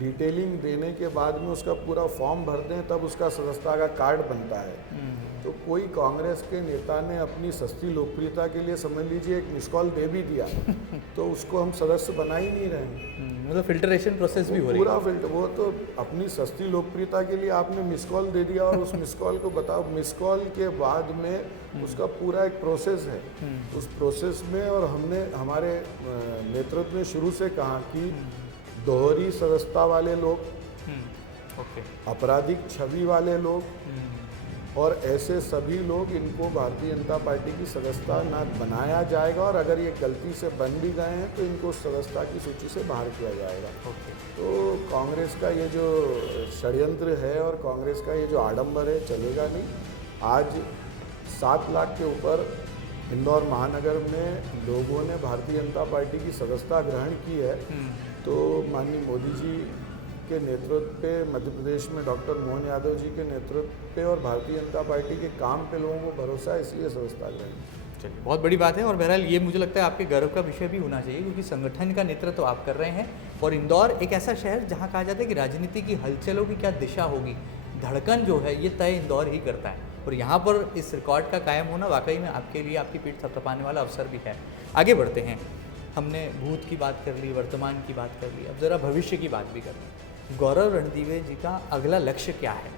डिटेलिंग देने के बाद में उसका पूरा फॉर्म भरते हैं, तब उसका सदस्यता का कार्ड बनता है। तो कोई कांग्रेस के नेता ने अपनी सस्ती लोकप्रियता के लिए, समझ लीजिए, एक मिस कॉल दे भी दिया तो उसको हम सदस्य बना ही नहीं रहे। मतलब फिल्टरेशन प्रोसेस भी हो रही है। पूरा फिल्टर, वो तो अपनी सस्ती लोकप्रियता के लिए आपने मिस कॉल दे दिया और उस मिस कॉल को बताओ, मिस कॉल के बाद में उसका पूरा एक प्रोसेस है। उस प्रोसेस में, और हमने हमारे नेतृत्व में शुरू से कहा कि दोहरी सदस्यता वाले लोग, आपराधिक छवि वाले लोग, और ऐसे सभी लोग, इनको भारतीय जनता पार्टी की सदस्यता न बनाया जाएगा, और अगर ये गलती से बन भी गए हैं तो इनको सदस्यता की सूची से बाहर किया जाएगा। तो कांग्रेस का ये जो षड्यंत्र है और कांग्रेस का ये जो आडंबर है चलेगा नहीं। आज 7 लाख के ऊपर इंदौर महानगर में लोगों ने भारतीय जनता पार्टी की सदस्यता ग्रहण की है। तो माननीय मोदी जी के नेतृत्व पे, मध्य प्रदेश में डॉक्टर मोहन यादव जी के नेतृत्व पे और भारतीय जनता पार्टी के काम पे लोगों को भरोसा है, इसलिए सदस्यता ग्रहण। चलिए, बहुत बड़ी बात है। और बहरहाल ये मुझे लगता है आपके गर्व का विषय भी होना चाहिए, क्योंकि संगठन का नेतृत्व तो आप कर रहे हैं। और इंदौर एक ऐसा शहर जहाँ कहा जाता है कि राजनीति की हलचलों की क्या दिशा होगी, धड़कन जो है ये तय इंदौर ही करता है। और यहाँ पर इस रिकॉर्ड का कायम होना वाकई में आपके लिए आपकी पीठ थपथपाने वाला अवसर भी है। आगे बढ़ते हैं। हमने भूत की बात कर ली, वर्तमान की बात कर ली, अब ज़रा भविष्य की बात भी कर ली। गौरव रणदीवे जी का अगला लक्ष्य क्या है?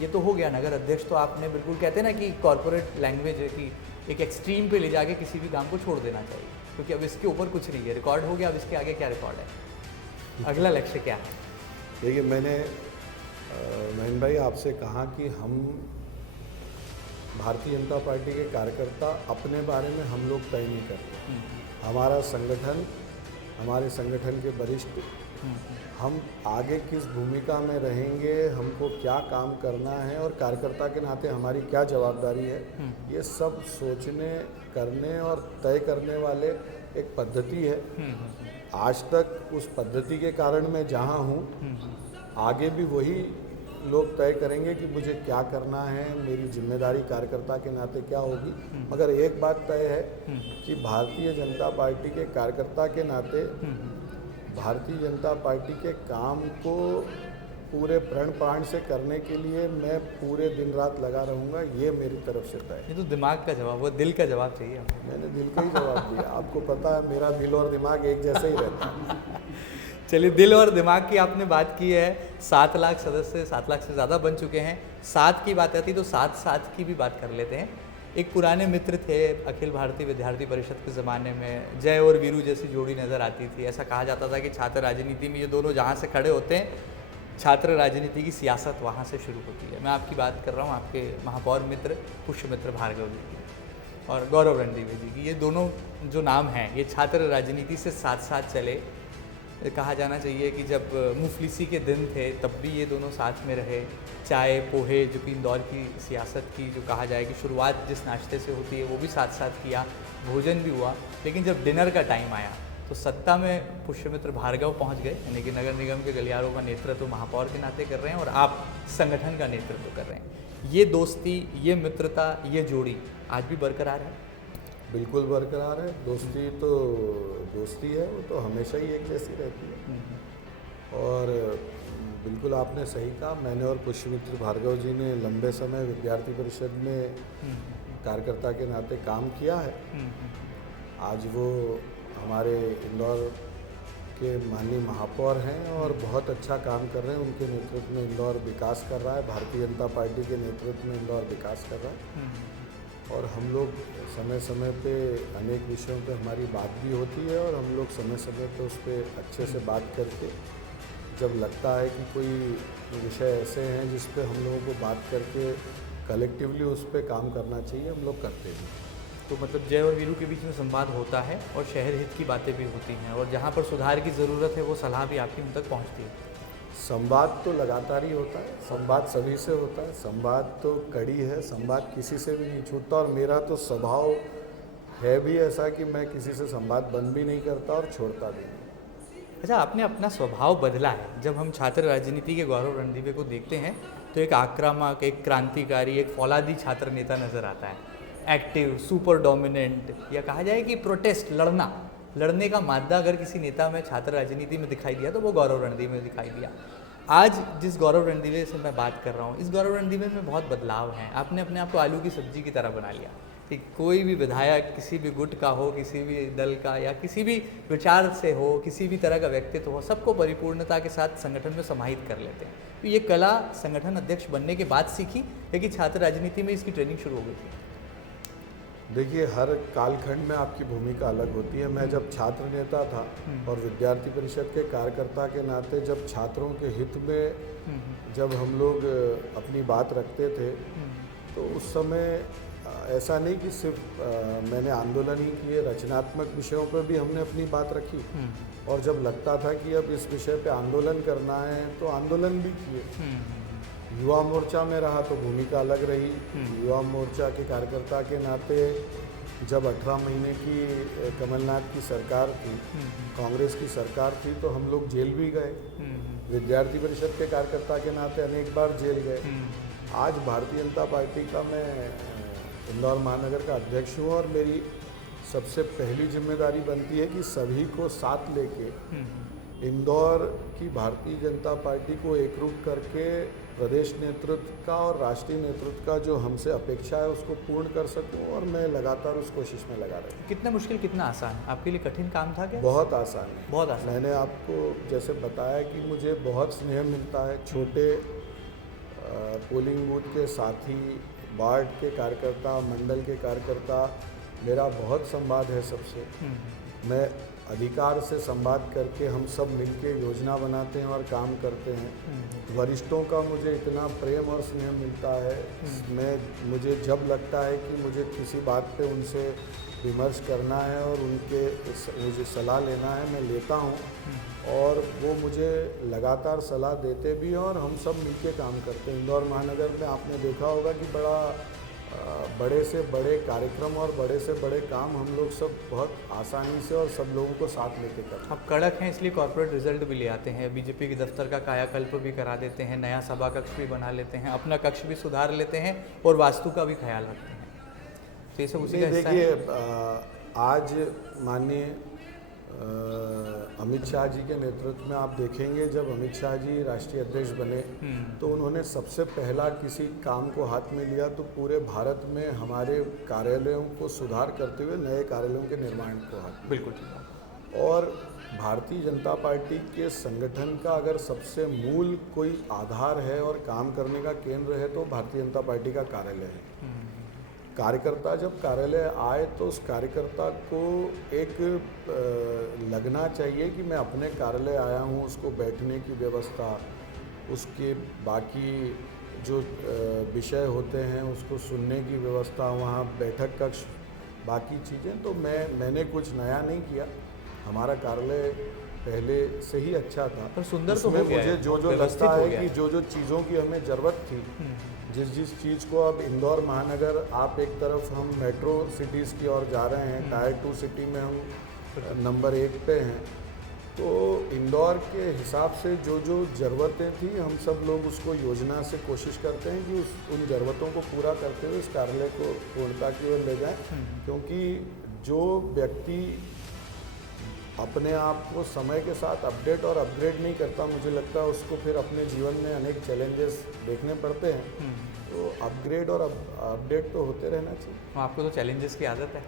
ये तो हो गया नगर अध्यक्ष, तो आपने बिल्कुल कहते हैं ना कि कॉरपोरेट लैंग्वेज है कि एक एक्सट्रीम पे ले जाके किसी भी काम को छोड़ देना चाहिए, क्योंकि अब इसके ऊपर कुछ नहीं है, रिकॉर्ड हो गया, अब इसके आगे क्या रिकॉर्ड है? अगला लक्ष्य क्या है? देखिए, मैंने महेंद्र भाई आपसे कहा कि हम भारतीय जनता पार्टी के कार्यकर्ता अपने बारे में हम लोग तय नहीं करते। हमारा संगठन, हमारे संगठन के वरिष्ठ, हम आगे किस भूमिका में रहेंगे, हमको क्या काम करना है और कार्यकर्ता के नाते हमारी क्या जवाबदारी है, ये सब सोचने, करने और तय करने वाले एक पद्धति है। आज तक उस पद्धति के कारण मैं जहाँ हूँ, आगे भी वही लोग तय करेंगे कि मुझे क्या करना है, मेरी जिम्मेदारी कार्यकर्ता के नाते क्या होगी। मगर एक बात तय है कि भारतीय जनता पार्टी के कार्यकर्ता के नाते भारतीय जनता पार्टी के काम को पूरे प्रण प्राण से करने के लिए मैं पूरे दिन रात लगा रहूँगा, ये मेरी तरफ से तय है। ये तो दिमाग का जवाब, वो दिल का जवाब चाहिए हमें। मैंने दिल का ही जवाब दिया। आपको पता है मेरा दिल और दिमाग एक जैसा ही रहता है। चलिए, दिल और दिमाग की आपने बात की है। 7 लाख सदस्य, 7 लाख से ज़्यादा बन चुके हैं। 7 की बात आती तो 7 की भी बात कर लेते हैं। एक पुराने मित्र थे अखिल भारतीय विद्यार्थी परिषद के ज़माने में, जय और वीरू जैसी जोड़ी नज़र आती थी। ऐसा कहा जाता था कि छात्र राजनीति में ये दोनों जहाँ से खड़े होते हैं, छात्र राजनीति की सियासत वहाँ से शुरू होती है। मैं आपकी बात कर रहा हूँ आपके महापौर मित्र पुष्यमित्र भार्गव जी की और गौरव रणदीवे जी की। ये दोनों जो नाम हैं, ये छात्र राजनीति से साथ साथ चले। कहा जाना चाहिए कि जब मुफलिसी के दिन थे तब भी ये दोनों साथ में रहे। चाय पोहे, जो कि इंदौर की सियासत की जो कहा जाए कि शुरुआत जिस नाश्ते से होती है, वो भी साथ साथ किया, भोजन भी हुआ। लेकिन जब डिनर का टाइम आया तो सत्ता में पुष्यमित्र भार्गव पहुंच गए, यानी कि नगर निगम के गलियारों का नेतृत्व महापौर के नाते कर रहे हैं और आप संगठन का नेतृत्व कर रहे हैं। ये दोस्ती, ये मित्रता, ये जोड़ी आज भी बरकरार है? बिल्कुल बरकरार है। दोस्ती तो दोस्ती है, वो तो हमेशा ही एक जैसी रहती है। और बिल्कुल आपने सही कहा, मैंने और पुष्यमित्र भार्गव जी ने लंबे समय विद्यार्थी परिषद में कार्यकर्ता के नाते काम किया है। आज वो हमारे इंदौर के माननीय महापौर हैं और बहुत अच्छा काम कर रहे हैं। उनके नेतृत्व में इंदौर विकास कर रहा है, भारतीय जनता पार्टी के नेतृत्व में इंदौर विकास कर रहा है। और हम लोग समय समय पे अनेक विषयों पे हमारी बात भी होती है और हम लोग समय समय पे उस पर अच्छे से बात करके, जब लगता है कि कोई विषय ऐसे हैं जिस पे हम लोगों को बात करके कलेक्टिवली उस पर काम करना चाहिए, हम लोग करते हैं। तो मतलब जय और वीरू के बीच में संवाद होता है और शहर हित की बातें भी होती हैं, और जहाँ पर सुधार की ज़रूरत है वो सलाह भी आपकी उन तक पहुँचती है। संवाद तो लगातार ही होता है, संवाद सभी से होता है, संवाद तो कड़ी है, संवाद किसी से भी नहीं छूटता। और मेरा तो स्वभाव है भी ऐसा कि मैं किसी से संवाद बंद भी नहीं करता और छोड़ता भी नहीं। अच्छा, आपने अपना स्वभाव बदला है। जब हम छात्र राजनीति के गौरव रणदीवे को देखते हैं तो एक आक्रामक, एक क्रांतिकारी, एक फौलादी छात्र नेता नज़र आता है। एक्टिव, सुपर डोमिनेंट, या कहा जाए कि प्रोटेस्ट, लड़ने का मादा अगर किसी नेता में छात्र राजनीति में दिखाई दिया तो वो गौरव रणदीवे में दिखाई दिया। आज जिस गौरव रणदीवे से मैं बात कर रहा हूँ, इस गौरव रणदीवे में बहुत बदलाव हैं। आपने अपने आप को आलू की सब्जी की तरह बना लिया कि कोई भी विधायक किसी भी गुट का हो, किसी भी दल का, या किसी भी विचार से हो, किसी भी तरह का व्यक्तित्व हो, सबको परिपूर्णता के साथ संगठन में समाहित कर लेते हैं। तो ये कला संगठन अध्यक्ष बनने के बाद सीखी है कि छात्र राजनीति में इसकी ट्रेनिंग शुरू हो गई थी? देखिए, हर कालखंड में आपकी भूमिका अलग होती है। मैं जब छात्र नेता था और विद्यार्थी परिषद के कार्यकर्ता के नाते जब छात्रों के हित में जब हम लोग अपनी बात रखते थे तो उस समय ऐसा नहीं कि सिर्फ मैंने आंदोलन ही किए, रचनात्मक विषयों पर भी हमने अपनी बात रखी। और जब लगता था कि अब इस विषय पे आंदोलन करना है तो आंदोलन भी किए। युवा मोर्चा में रहा तो भूमिका अलग रही। युवा मोर्चा के कार्यकर्ता के नाते जब 18 महीने की कमलनाथ की सरकार थी, कांग्रेस की सरकार थी, तो हम लोग जेल भी गए। विद्यार्थी परिषद के कार्यकर्ता के नाते अनेक बार जेल गए। आज भारतीय जनता पार्टी का मैं इंदौर महानगर का अध्यक्ष हूँ और मेरी सबसे पहली जिम्मेदारी बनती है कि सभी को साथ लेके इंदौर की भारतीय जनता पार्टी को एकरूप करके प्रदेश नेतृत्व का और राष्ट्रीय नेतृत्व का जो हमसे अपेक्षा है उसको पूर्ण कर सकूं, और मैं लगातार उस कोशिश में लगा रहा हूँ। कितना मुश्किल, कितना आसान? आपके लिए कठिन काम था क्या? बहुत आसान है, बहुत आसान। मैंने आपको जैसे बताया कि मुझे बहुत स्नेह मिलता है। छोटे पोलिंग बूथ के साथी, वार्ड के कार्यकर्ता, मंडल के कार्यकर्ता, मेरा बहुत संवाद है सबसे। मैं अधिकार से संवाद करके हम सब मिलके योजना बनाते हैं और काम करते हैं। वरिष्ठों का मुझे इतना प्रेम और स्नेह मिलता है। मुझे जब लगता है कि मुझे किसी बात पे उनसे विमर्श करना है और मुझे सलाह लेना है, मैं लेता हूँ और वो मुझे लगातार सलाह देते भी हैं और हम सब मिलके काम करते हैं। इंदौर महानगर में आपने देखा होगा कि बड़े से बड़े कार्यक्रम और बड़े से बड़े काम हम लोग सब बहुत आसानी से और सब लोगों को साथ लेके करते हैं। आप कड़क हैं इसलिए कॉर्पोरेट रिजल्ट भी ले आते हैं, बीजेपी के दफ्तर का कायाकल्प भी करा देते हैं, नया सभा कक्ष भी बना लेते हैं, अपना कक्ष भी सुधार लेते हैं और वास्तु का भी ख्याल रखते हैं। तो ये सब उसी का हिस्सा है। देखिए, आज माननीय अमित शाह जी के नेतृत्व में आप देखेंगे, जब अमित शाह जी राष्ट्रीय अध्यक्ष बने तो उन्होंने सबसे पहला किसी काम को हाथ में लिया तो पूरे भारत में हमारे कार्यालयों को सुधार करते हुए नए कार्यालयों के निर्माण को हाथ में। बिल्कुल। और भारतीय जनता पार्टी के संगठन का अगर सबसे मूल कोई आधार है और काम करने का केंद्र है तो भारतीय जनता पार्टी का कार्यालय है। कार्यकर्ता जब कार्यालय आए तो उस कार्यकर्ता को एक लगना चाहिए कि मैं अपने कार्यालय आया हूँ, उसको बैठने की व्यवस्था, उसके बाकी जो विषय होते हैं उसको सुनने की व्यवस्था, वहाँ बैठक कक्ष, बाकी चीज़ें। तो मैंने कुछ नया नहीं किया, हमारा कार्यालय पहले से ही अच्छा था। पर सुंदर तो हो गया है, मुझे जो लगता है कि जो चीज़ों की हमें ज़रूरत थी, जिस चीज़ को अब इंदौर महानगर, आप एक तरफ हम मेट्रो सिटीज़ की ओर जा रहे हैं, टायर 2 सिटी में हम नंबर 1 पे हैं, तो इंदौर के हिसाब से जो ज़रूरतें थी हम सब लोग उसको योजना से कोशिश करते हैं कि उन ज़रूरतों को पूरा करते हुए इस कार्यालय को पूर्णता की ओर ले जाएं। क्योंकि जो व्यक्ति अपने आप को समय के साथ अपडेट और अपग्रेड नहीं करता, मुझे लगता है उसको फिर अपने जीवन में अनेक चैलेंजेस देखने पड़ते हैं। तो अपग्रेड और अपडेट तो होते रहना चाहिए। आपको तो चैलेंजेस की आदत है।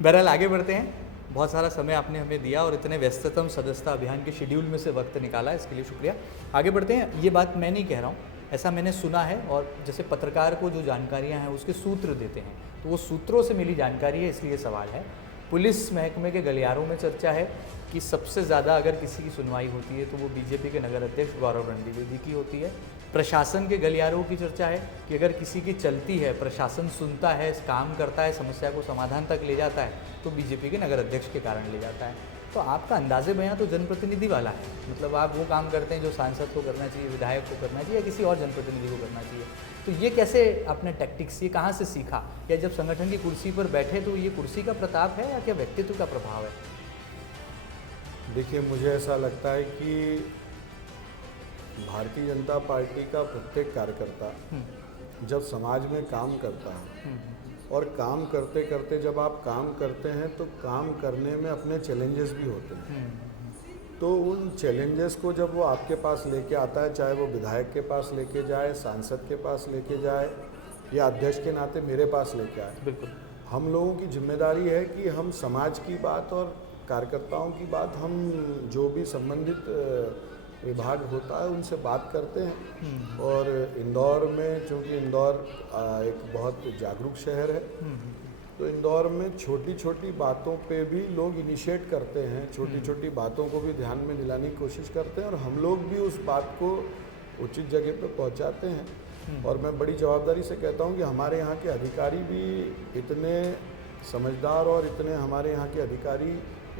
बहरहाल आगे बढ़ते हैं। बहुत सारा समय आपने हमें दिया और इतने व्यस्ततम सदस्यता अभियान के शेड्यूल में से वक्त निकाला, इसके लिए शुक्रिया। आगे बढ़ते हैं। ये बात मैं नहीं कह रहा हूँ, ऐसा मैंने सुना है, और जैसे पत्रकार को जो जानकारियाँ हैं उसके सूत्र देते हैं, तो वो सूत्रों से मिली जानकारी है, इसलिए सवाल है। पुलिस महकमे के गलियारों में चर्चा है कि सबसे ज़्यादा अगर किसी की सुनवाई होती है तो वो बीजेपी के नगर अध्यक्ष गौरव रणद्विवेदी की होती है। प्रशासन के गलियारों की चर्चा है कि अगर किसी की चलती है, प्रशासन सुनता है, काम करता है, समस्या को समाधान तक ले जाता है, तो बीजेपी के नगर अध्यक्ष के कारण ले जाता है। तो आपका अंदाजे बयां तो जनप्रतिनिधि वाला है, मतलब आप वो काम करते हैं जो सांसद को करना चाहिए, विधायक को करना चाहिए या किसी और जनप्रतिनिधि को करना चाहिए। तो ये कैसे आपने टैक्टिक्स, ये कहाँ से सीखा? या जब संगठन की कुर्सी पर बैठे तो ये कुर्सी का प्रताप है या क्या व्यक्तित्व का प्रभाव है? देखिए, मुझे ऐसा लगता है कि भारतीय जनता पार्टी का प्रत्येक कार्यकर्ता जब समाज में काम करता है और काम करते करते जब आप काम करते हैं तो काम करने में अपने चैलेंजेस भी होते हैं। तो उन चैलेंजेस को जब वो आपके पास लेके आता है, चाहे वो विधायक के पास लेके जाए, सांसद के पास लेके जाए या अध्यक्ष के नाते मेरे पास लेके आए, बिल्कुल हम लोगों की जिम्मेदारी है कि हम समाज की बात और कार्यकर्ताओं की बात, हम जो भी संबंधित विभाग होता है उनसे बात करते हैं। और इंदौर में, चूँकि इंदौर एक बहुत जागरूक शहर है, तो इंदौर में छोटी छोटी बातों पे भी लोग इनिशिएट करते हैं, छोटी छोटी बातों को भी ध्यान में दिलाने की कोशिश करते हैं और हम लोग भी उस बात को उचित जगह पे पहुंचाते हैं। और मैं बड़ी जवाबदारी से कहता हूँ कि हमारे यहाँ के अधिकारी भी इतने समझदार और इतने हमारे यहाँ के अधिकारी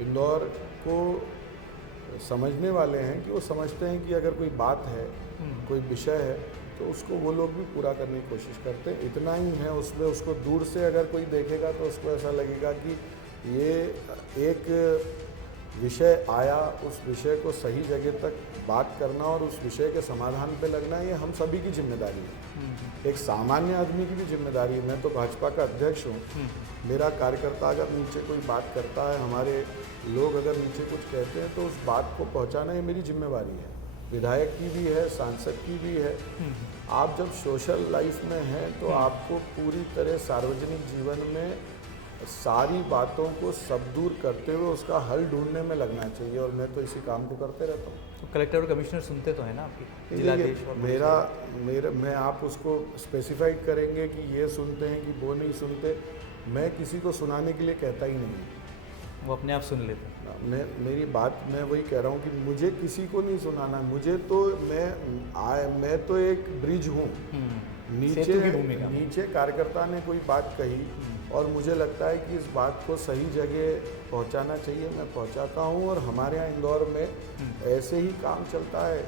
इंदौर को समझने वाले हैं कि वो समझते हैं कि अगर कोई बात है, कोई विषय है, तो उसको वो लोग भी पूरा करने की कोशिश करते हैं। इतना ही है उसमें, उसको दूर से अगर कोई देखेगा तो उसको ऐसा लगेगा कि ये एक विषय आया, उस विषय को सही जगह तक बात करना और उस विषय के समाधान पे लगना, ये हम सभी की जिम्मेदारी है। एक सामान्य आदमी की भी जिम्मेदारी है। मैं तो भाजपा का अध्यक्ष हूँ, मेरा कार्यकर्ता अगर नीचे कोई बात करता है, हमारे लोग अगर नीचे कुछ कहते हैं, तो उस बात को पहुँचाना ये मेरी जिम्मेवारी है। विधायक की भी है, सांसद की भी है। आप जब सोशल लाइफ में हैं तो आपको पूरी तरह सार्वजनिक जीवन में सारी बातों को सब दूर करते हुए उसका हल ढूंढने में लगना चाहिए, और मैं तो इसी काम को करते रहता हूँ। तो कलेक्टर और कमिश्नर सुनते तो है ना आपकी जिलाधीश? मेरा मैं आप उसको स्पेसिफाइड करेंगे कि ये सुनते हैं कि वो नहीं सुनते। मैं किसी को सुनाने के लिए कहता ही नहीं, वो अपने आप सुन लेते हैं। मेरी बात मैं वही कह रहा हूँ कि मुझे किसी को नहीं सुनाना। मुझे तो मैं तो एक ब्रिज हूँ। नीचे कार्यकर्ता ने कोई बात कही और मुझे लगता है कि इस बात को सही जगह पहुंचाना चाहिए, मैं पहुंचाता हूं। और हमारे यहाँ इंदौर में ऐसे ही काम चलता है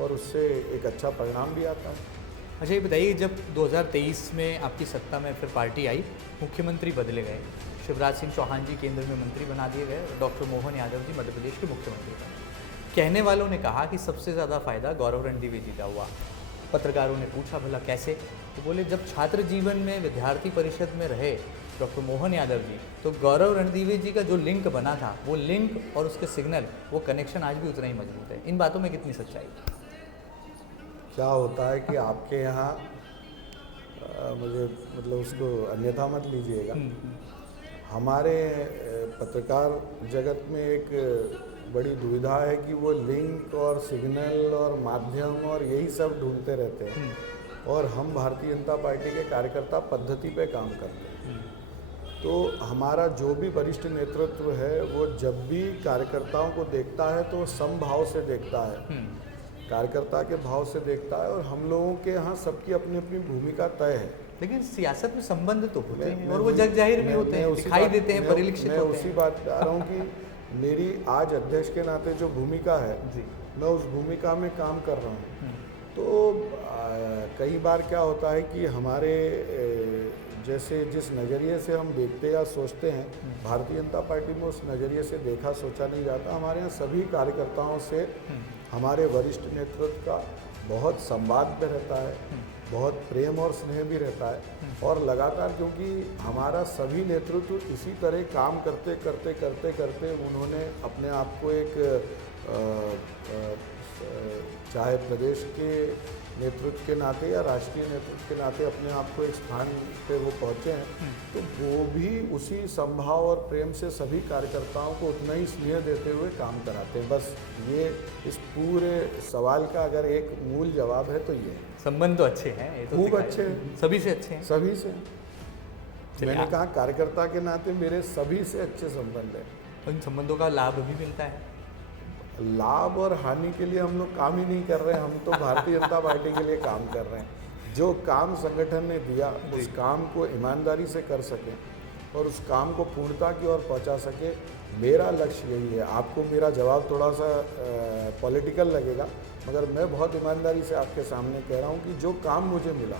और उससे एक अच्छा परिणाम भी आता है। अच्छा, ये बताइए, जब 2023 में आपकी सत्ता में फिर पार्टी आई, मुख्यमंत्री बदले गए, शिवराज सिंह चौहान जी केंद्र में मंत्री बना दिए गए, डॉक्टर मोहन यादव जी मध्य प्रदेश के मुख्यमंत्री बने। कहने वालों ने कहा कि सबसे ज़्यादा फायदा गौरव रणदीवे जी का हुआ। पत्रकारों ने पूछा भला कैसे, तो बोले जब छात्र जीवन में विद्यार्थी परिषद में रहे डॉक्टर मोहन यादव जी, तो गौरव रणदीवे जी का जो लिंक बना था, वो लिंक और उसके सिग्नल, वो कनेक्शन आज भी उतना ही मजबूत है। इन बातों में कितनी सच्चाई? क्या होता है कि आपके यहाँ मुझे मतलब उसको अन्यथा मत लीजिएगा, हमारे पत्रकार जगत में एक बड़ी दुविधा है कि वो लिंक और सिग्नल और माध्यम और यही सब ढूंढते रहते हैं, और हम भारतीय जनता पार्टी के कार्यकर्ता पद्धति पे काम करते हैं। तो हमारा जो भी वरिष्ठ नेतृत्व है वो जब भी कार्यकर्ताओं को देखता है तो समभाव से देखता है, कार्यकर्ता के भाव से देखता है, और हम लोगों के यहाँ सबकी अपनी अपनी भूमिका तय है। लेकिन सियासत में संबंध तो होते हैं और वो जग जाहिर भी होते हैं, दिखाई देते हैं, परिलक्षित होते हैं। मैं उसी बात पे आ रहा हूँ कि मेरी आज अध्यक्ष के नाते जो भूमिका है, मैं उस भूमिका में काम कर रहा हूँ। तो कई बार क्या होता है कि हमारे जैसे जिस नज़रिए से हम देखते या सोचते हैं, भारतीय जनता पार्टी में उस नज़रिए से देखा सोचा नहीं जाता। हमारे यहाँ सभी कार्यकर्ताओं से हमारे वरिष्ठ नेतृत्व का बहुत संवाद भी रहता है, बहुत प्रेम और स्नेह भी रहता है, और लगातार, क्योंकि हमारा सभी नेतृत्व इसी तरह काम करते करते करते करते उन्होंने अपने आप को एक चाहे प्रदेश के नेतृत्व के नाते या राष्ट्रीय नेतृत्व के नाते अपने आप को एक स्थान पे वो पहुँचे हैं, तो वो भी उसी संभाव और प्रेम से सभी कार्यकर्ताओं को उतना ही स्नेह देते हुए काम कराते हैं। बस ये इस पूरे सवाल का अगर एक मूल जवाब है तो ये है। संबंध तो अच्छे हैं, ये तो खूब अच्छे हैं, सभी से अच्छे हैं, सभी से। मैंने कहा कार्यकर्ता के नाते मेरे सभी से अच्छे संबंध हैं। उन संबंधों का लाभ भी मिलता है? लाभ और हानि के लिए हम लोग काम ही नहीं कर रहे हैं, हम तो भारतीय जनता पार्टी के लिए काम कर रहे हैं। जो काम संगठन ने दिया उस काम को ईमानदारी से कर सकें और उस काम को पूर्णता की ओर पहुंचा सके, मेरा लक्ष्य यही है। आपको मेरा जवाब थोड़ा सा पॉलिटिकल लगेगा, मगर मैं बहुत ईमानदारी से आपके सामने कह रहा हूँ कि जो काम मुझे मिला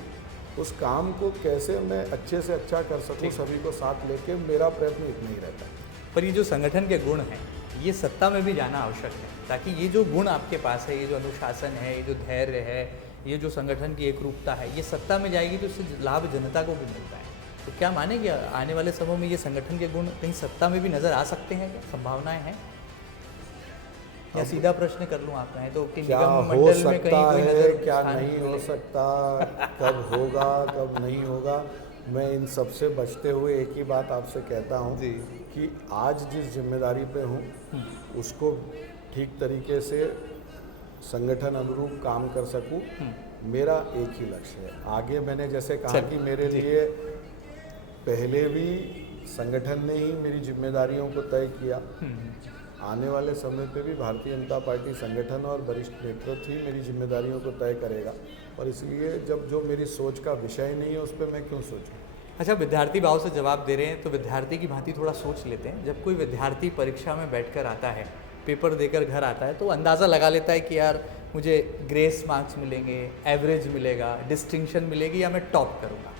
उस काम को कैसे मैं अच्छे से अच्छा कर सकूँ, सभी को साथ लेके, मेरा प्रयत्न इतना ही रहता है। पर ये जो संगठन के गुण हैं, ये सत्ता में भी जाना आवश्यक है, ताकि ये जो गुण आपके पास है, ये जो अनुशासन है, ये जो धैर्य है, ये जो संगठन की एकरूपता है, ये सत्ता में जाएगी तो इससे लाभ जनता को भी मिलता है। तो क्या माने कि आने वाले समय में ये संगठन के गुण कहीं सत्ता में भी नज़र आ सकते हैं? क्या संभावनाएं हैं? या सीधा प्रश्न कर लूँ आप कहें तो कि क्या निगम हो मंडल में सकता कहीं कोई है, नज़र क्या नहीं हो सकता, कब होगा कब नहीं होगा, मैं इन सब से बचते हुए एक ही बात आपसे कहता हूँ कि आज जिस जिम्मेदारी पे हूँ उसको ठीक तरीके से संगठन अनुरूप काम कर सकूँ, मेरा एक ही लक्ष्य है। आगे मैंने जैसे कहा कि मेरे लिए पहले भी संगठन ने ही मेरी जिम्मेदारियों को तय किया, आने वाले समय पे भी भारतीय जनता पार्टी संगठन और वरिष्ठ नेतृत्व ही मेरी जिम्मेदारियों को तय करेगा, और इसलिए जब जो मेरी सोच का विषय नहीं है उस पर मैं क्यों सोचूं। अच्छा, विद्यार्थी भाव से जवाब दे रहे हैं तो विद्यार्थी की भांति थोड़ा सोच लेते हैं। जब कोई विद्यार्थी परीक्षा में बैठकर आता है, पेपर देकर घर आता है, तो अंदाज़ा लगा लेता है कि यार मुझे ग्रेस मार्क्स मिलेंगे, एवरेज मिलेगा, डिस्टिंक्शन मिलेगी या मैं टॉप करूँगा।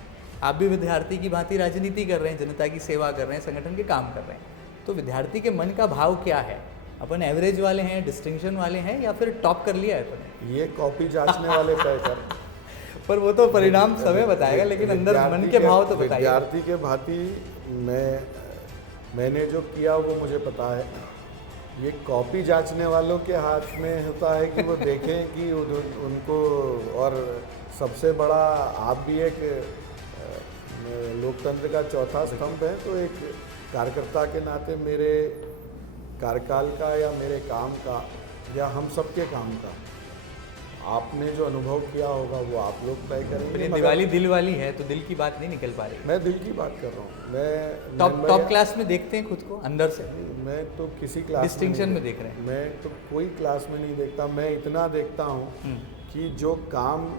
आप भी विद्यार्थी की भांति राजनीति कर रहे हैं, जनता की सेवा कर रहे हैं, संगठन के काम कर रहे हैं, तो विद्यार्थी के मन का भाव क्या है? अपन एवरेज वाले हैं, डिस्टिंक्शन वाले हैं, या फिर टॉप कर लिया है अपन? ये कॉपी जांचने वाले तय कर पर वो तो परिणाम समय बताएगा, लेकिन अंदर मन के भाव तो बताइए। विद्यार्थी के भांति मैंने जो किया वो मुझे पता है। ये कॉपी जांचने वालों के हाथ में होता है कि वो देखें कि उनको, और सबसे बड़ा आप भी एक लोकतंत्र का चौथा स्तंभ है, तो एक कार्यकर्ता के नाते मेरे कार्यकाल का या मेरे काम का या हम सबके काम का आपने जो अनुभव किया होगा वो आप लोग तय करेंगे। दिवाली दिल वाली है तो दिल की बात नहीं निकल पा रही। मैं दिल की बात कर रहा हूँ। मैं टॉप क्लास में देखते हैं खुद को अंदर से? मैं तो किसी क्लास डिस्टिंक्शन में देख रहे हैं? मैं तो कोई क्लास में नहीं देखता। मैं इतना देखता हूँ कि जो काम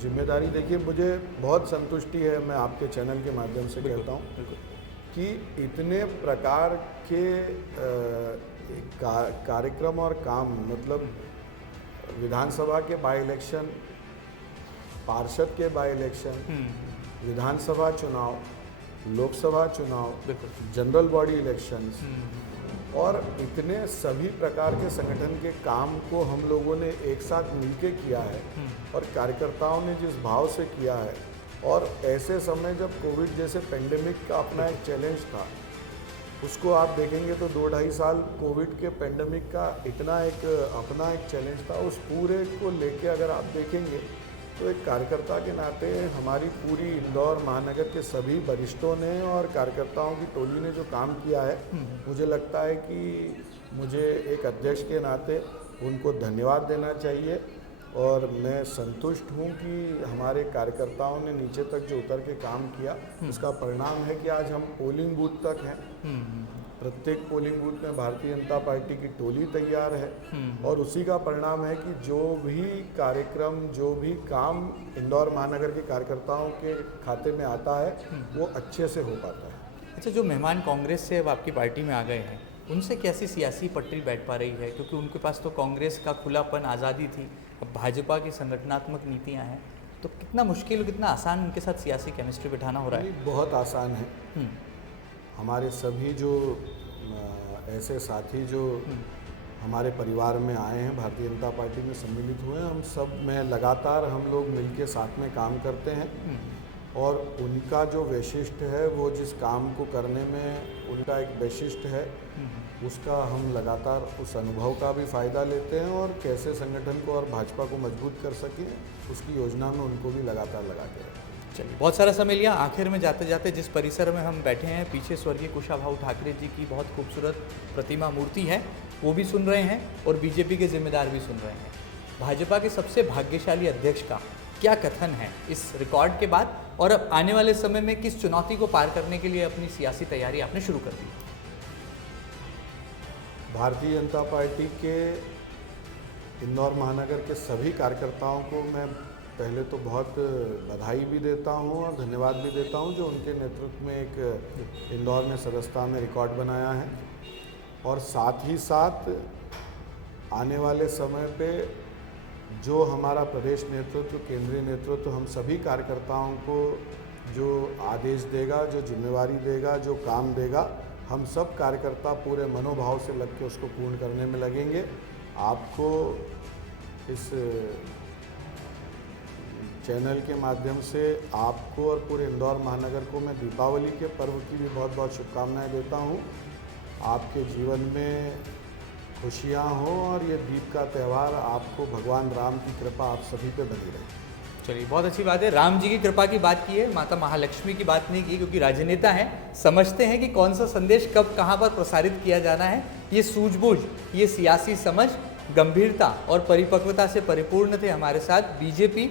जिम्मेदारी, देखिए मुझे बहुत संतुष्टि है, मैं आपके चैनल के माध्यम से कहता हूँ कि इतने प्रकार के कार्यक्रम और काम, मतलब विधानसभा के बाई इलेक्शन, पार्षद के बाई इलेक्शन, विधानसभा चुनाव, लोकसभा चुनाव, जनरल बॉडी इलेक्शंस, और इतने सभी प्रकार के संगठन के काम को हम लोगों ने एक साथ मिलके किया है, और कार्यकर्ताओं ने जिस भाव से किया है, और ऐसे समय जब कोविड जैसे पेंडेमिक का अपना एक चैलेंज था, उसको आप देखेंगे तो 2-2.5 साल कोविड के पेंडेमिक का इतना एक अपना एक चैलेंज था, उस पूरे को लेके अगर आप देखेंगे तो एक कार्यकर्ता के नाते हमारी पूरी इंदौर महानगर के सभी वरिष्ठों ने और कार्यकर्ताओं की टोली ने जो काम किया है, मुझे लगता है कि मुझे एक अध्यक्ष के नाते उनको धन्यवाद देना चाहिए, और मैं संतुष्ट हूँ कि हमारे कार्यकर्ताओं ने नीचे तक जो उतर के काम किया, उसका परिणाम है कि आज हम पोलिंग बूथ तक हैं। प्रत्येक पोलिंग बूथ में भारतीय जनता पार्टी की टोली तैयार है, और उसी का परिणाम है कि जो भी कार्यक्रम, जो भी काम इंदौर महानगर के कार्यकर्ताओं के खाते में आता है, वो अच्छे से हो पाता है। अच्छा, जो मेहमान कांग्रेस से अब आपकी पार्टी में आ गए हैं, उनसे कैसी सियासी पटरी बैठ पा रही है? क्योंकि उनके पास तो कांग्रेस का खुलापन, आज़ादी थी, अब भाजपा की संगठनात्मक नीतियां हैं, तो कितना मुश्किल, कितना आसान उनके साथ सियासी केमिस्ट्री बिठाना हो रहा है? बहुत आसान है। हमारे सभी जो ऐसे साथी जो हमारे परिवार में आए हैं, भारतीय जनता पार्टी में सम्मिलित हुए हैं, हम सब में लगातार हम लोग मिलके साथ में काम करते हैं, और उनका जो वैशिष्ट है, वो जिस काम को करने में उनका एक वैशिष्ट है, उसका हम लगातार उस अनुभव का भी फ़ायदा लेते हैं, और कैसे संगठन को और भाजपा को मजबूत कर सकें, उसकी योजना में उनको भी लगातार लगाते हैं। चलिए, बहुत सारा समय लिया। आखिर में जाते जाते जिस परिसर में हम बैठे हैं, पीछे स्वर्गीय कुशाभाऊ ठाकरे जी की बहुत खूबसूरत प्रतिमा मूर्ति है, वो भी सुन रहे हैं, और बीजेपी के जिम्मेदार भी सुन रहे हैं। भाजपा के सबसे भाग्यशाली अध्यक्ष का क्या कथन है इस रिकॉर्ड के बाद, और अब आने वाले समय में किस चुनौती को पार करने के लिए अपनी सियासी तैयारी आपने शुरू कर दी? भारतीय जनता पार्टी के इंदौर महानगर के सभी कार्यकर्ताओं को मैं पहले तो बहुत बधाई भी देता हूं और धन्यवाद भी देता हूं, जो उनके नेतृत्व में एक इंदौर में सदस्यता में रिकॉर्ड बनाया है, और साथ ही साथ आने वाले समय पे जो हमारा प्रदेश नेतृत्व, केंद्रीय नेतृत्व हम सभी कार्यकर्ताओं को जो आदेश देगा, जो जिम्मेवारी देगा, जो काम देगा, हम सब कार्यकर्ता पूरे मनोभाव से लग के उसको पूर्ण करने में लगेंगे। आपको इस चैनल के माध्यम से आपको और पूरे इंदौर महानगर को मैं दीपावली के पर्व की भी बहुत बहुत शुभकामनाएं देता हूं। आपके जीवन में खुशियां हों, और ये दीप का त्यौहार आपको भगवान राम की कृपा आप सभी पे बनी रहे। चलिए, बहुत अच्छी बात है। राम जी की कृपा की बात की है, माता महालक्ष्मी की बात नहीं की, क्योंकि राजनेता हैं, समझते हैं कि कौन सा संदेश कब कहाँ पर प्रसारित किया जाना है। ये सूझबूझ, ये सियासी समझ, गंभीरता और परिपक्वता से परिपूर्ण थे हमारे साथ। बीजेपी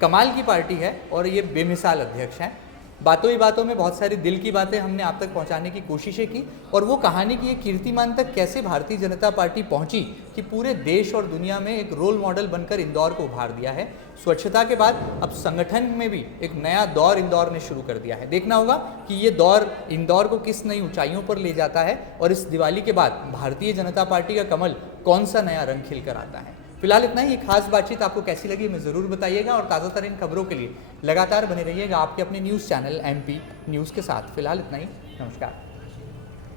कमाल की पार्टी है, और ये बेमिसाल अध्यक्ष हैं। बातों ही बातों में बहुत सारी दिल की बातें हमने आप तक पहुंचाने की कोशिशें की और वो कहानी की एक कीर्तिमान तक कैसे भारतीय जनता पार्टी पहुंची कि पूरे देश और दुनिया में एक रोल मॉडल बनकर इंदौर को उभार दिया है। स्वच्छता के बाद अब संगठन में भी एक नया दौर इंदौर ने शुरू कर दिया है। देखना होगा कि ये दौर इंदौर को किस नई ऊंचाइयों पर ले जाता है और इस दिवाली के बाद भारतीय जनता पार्टी का कमल कौन सा नया रंग खिल कर आता है। फिलहाल इतना ही। ये खास बातचीत आपको कैसी लगी हमें ज़रूर बताइएगा और ताज़ा तरीन खबरों के लिए लगातार बने रहिएगा आपके अपने न्यूज़ चैनल MP न्यूज़ के साथ। फिलहाल इतना ही। नमस्कार।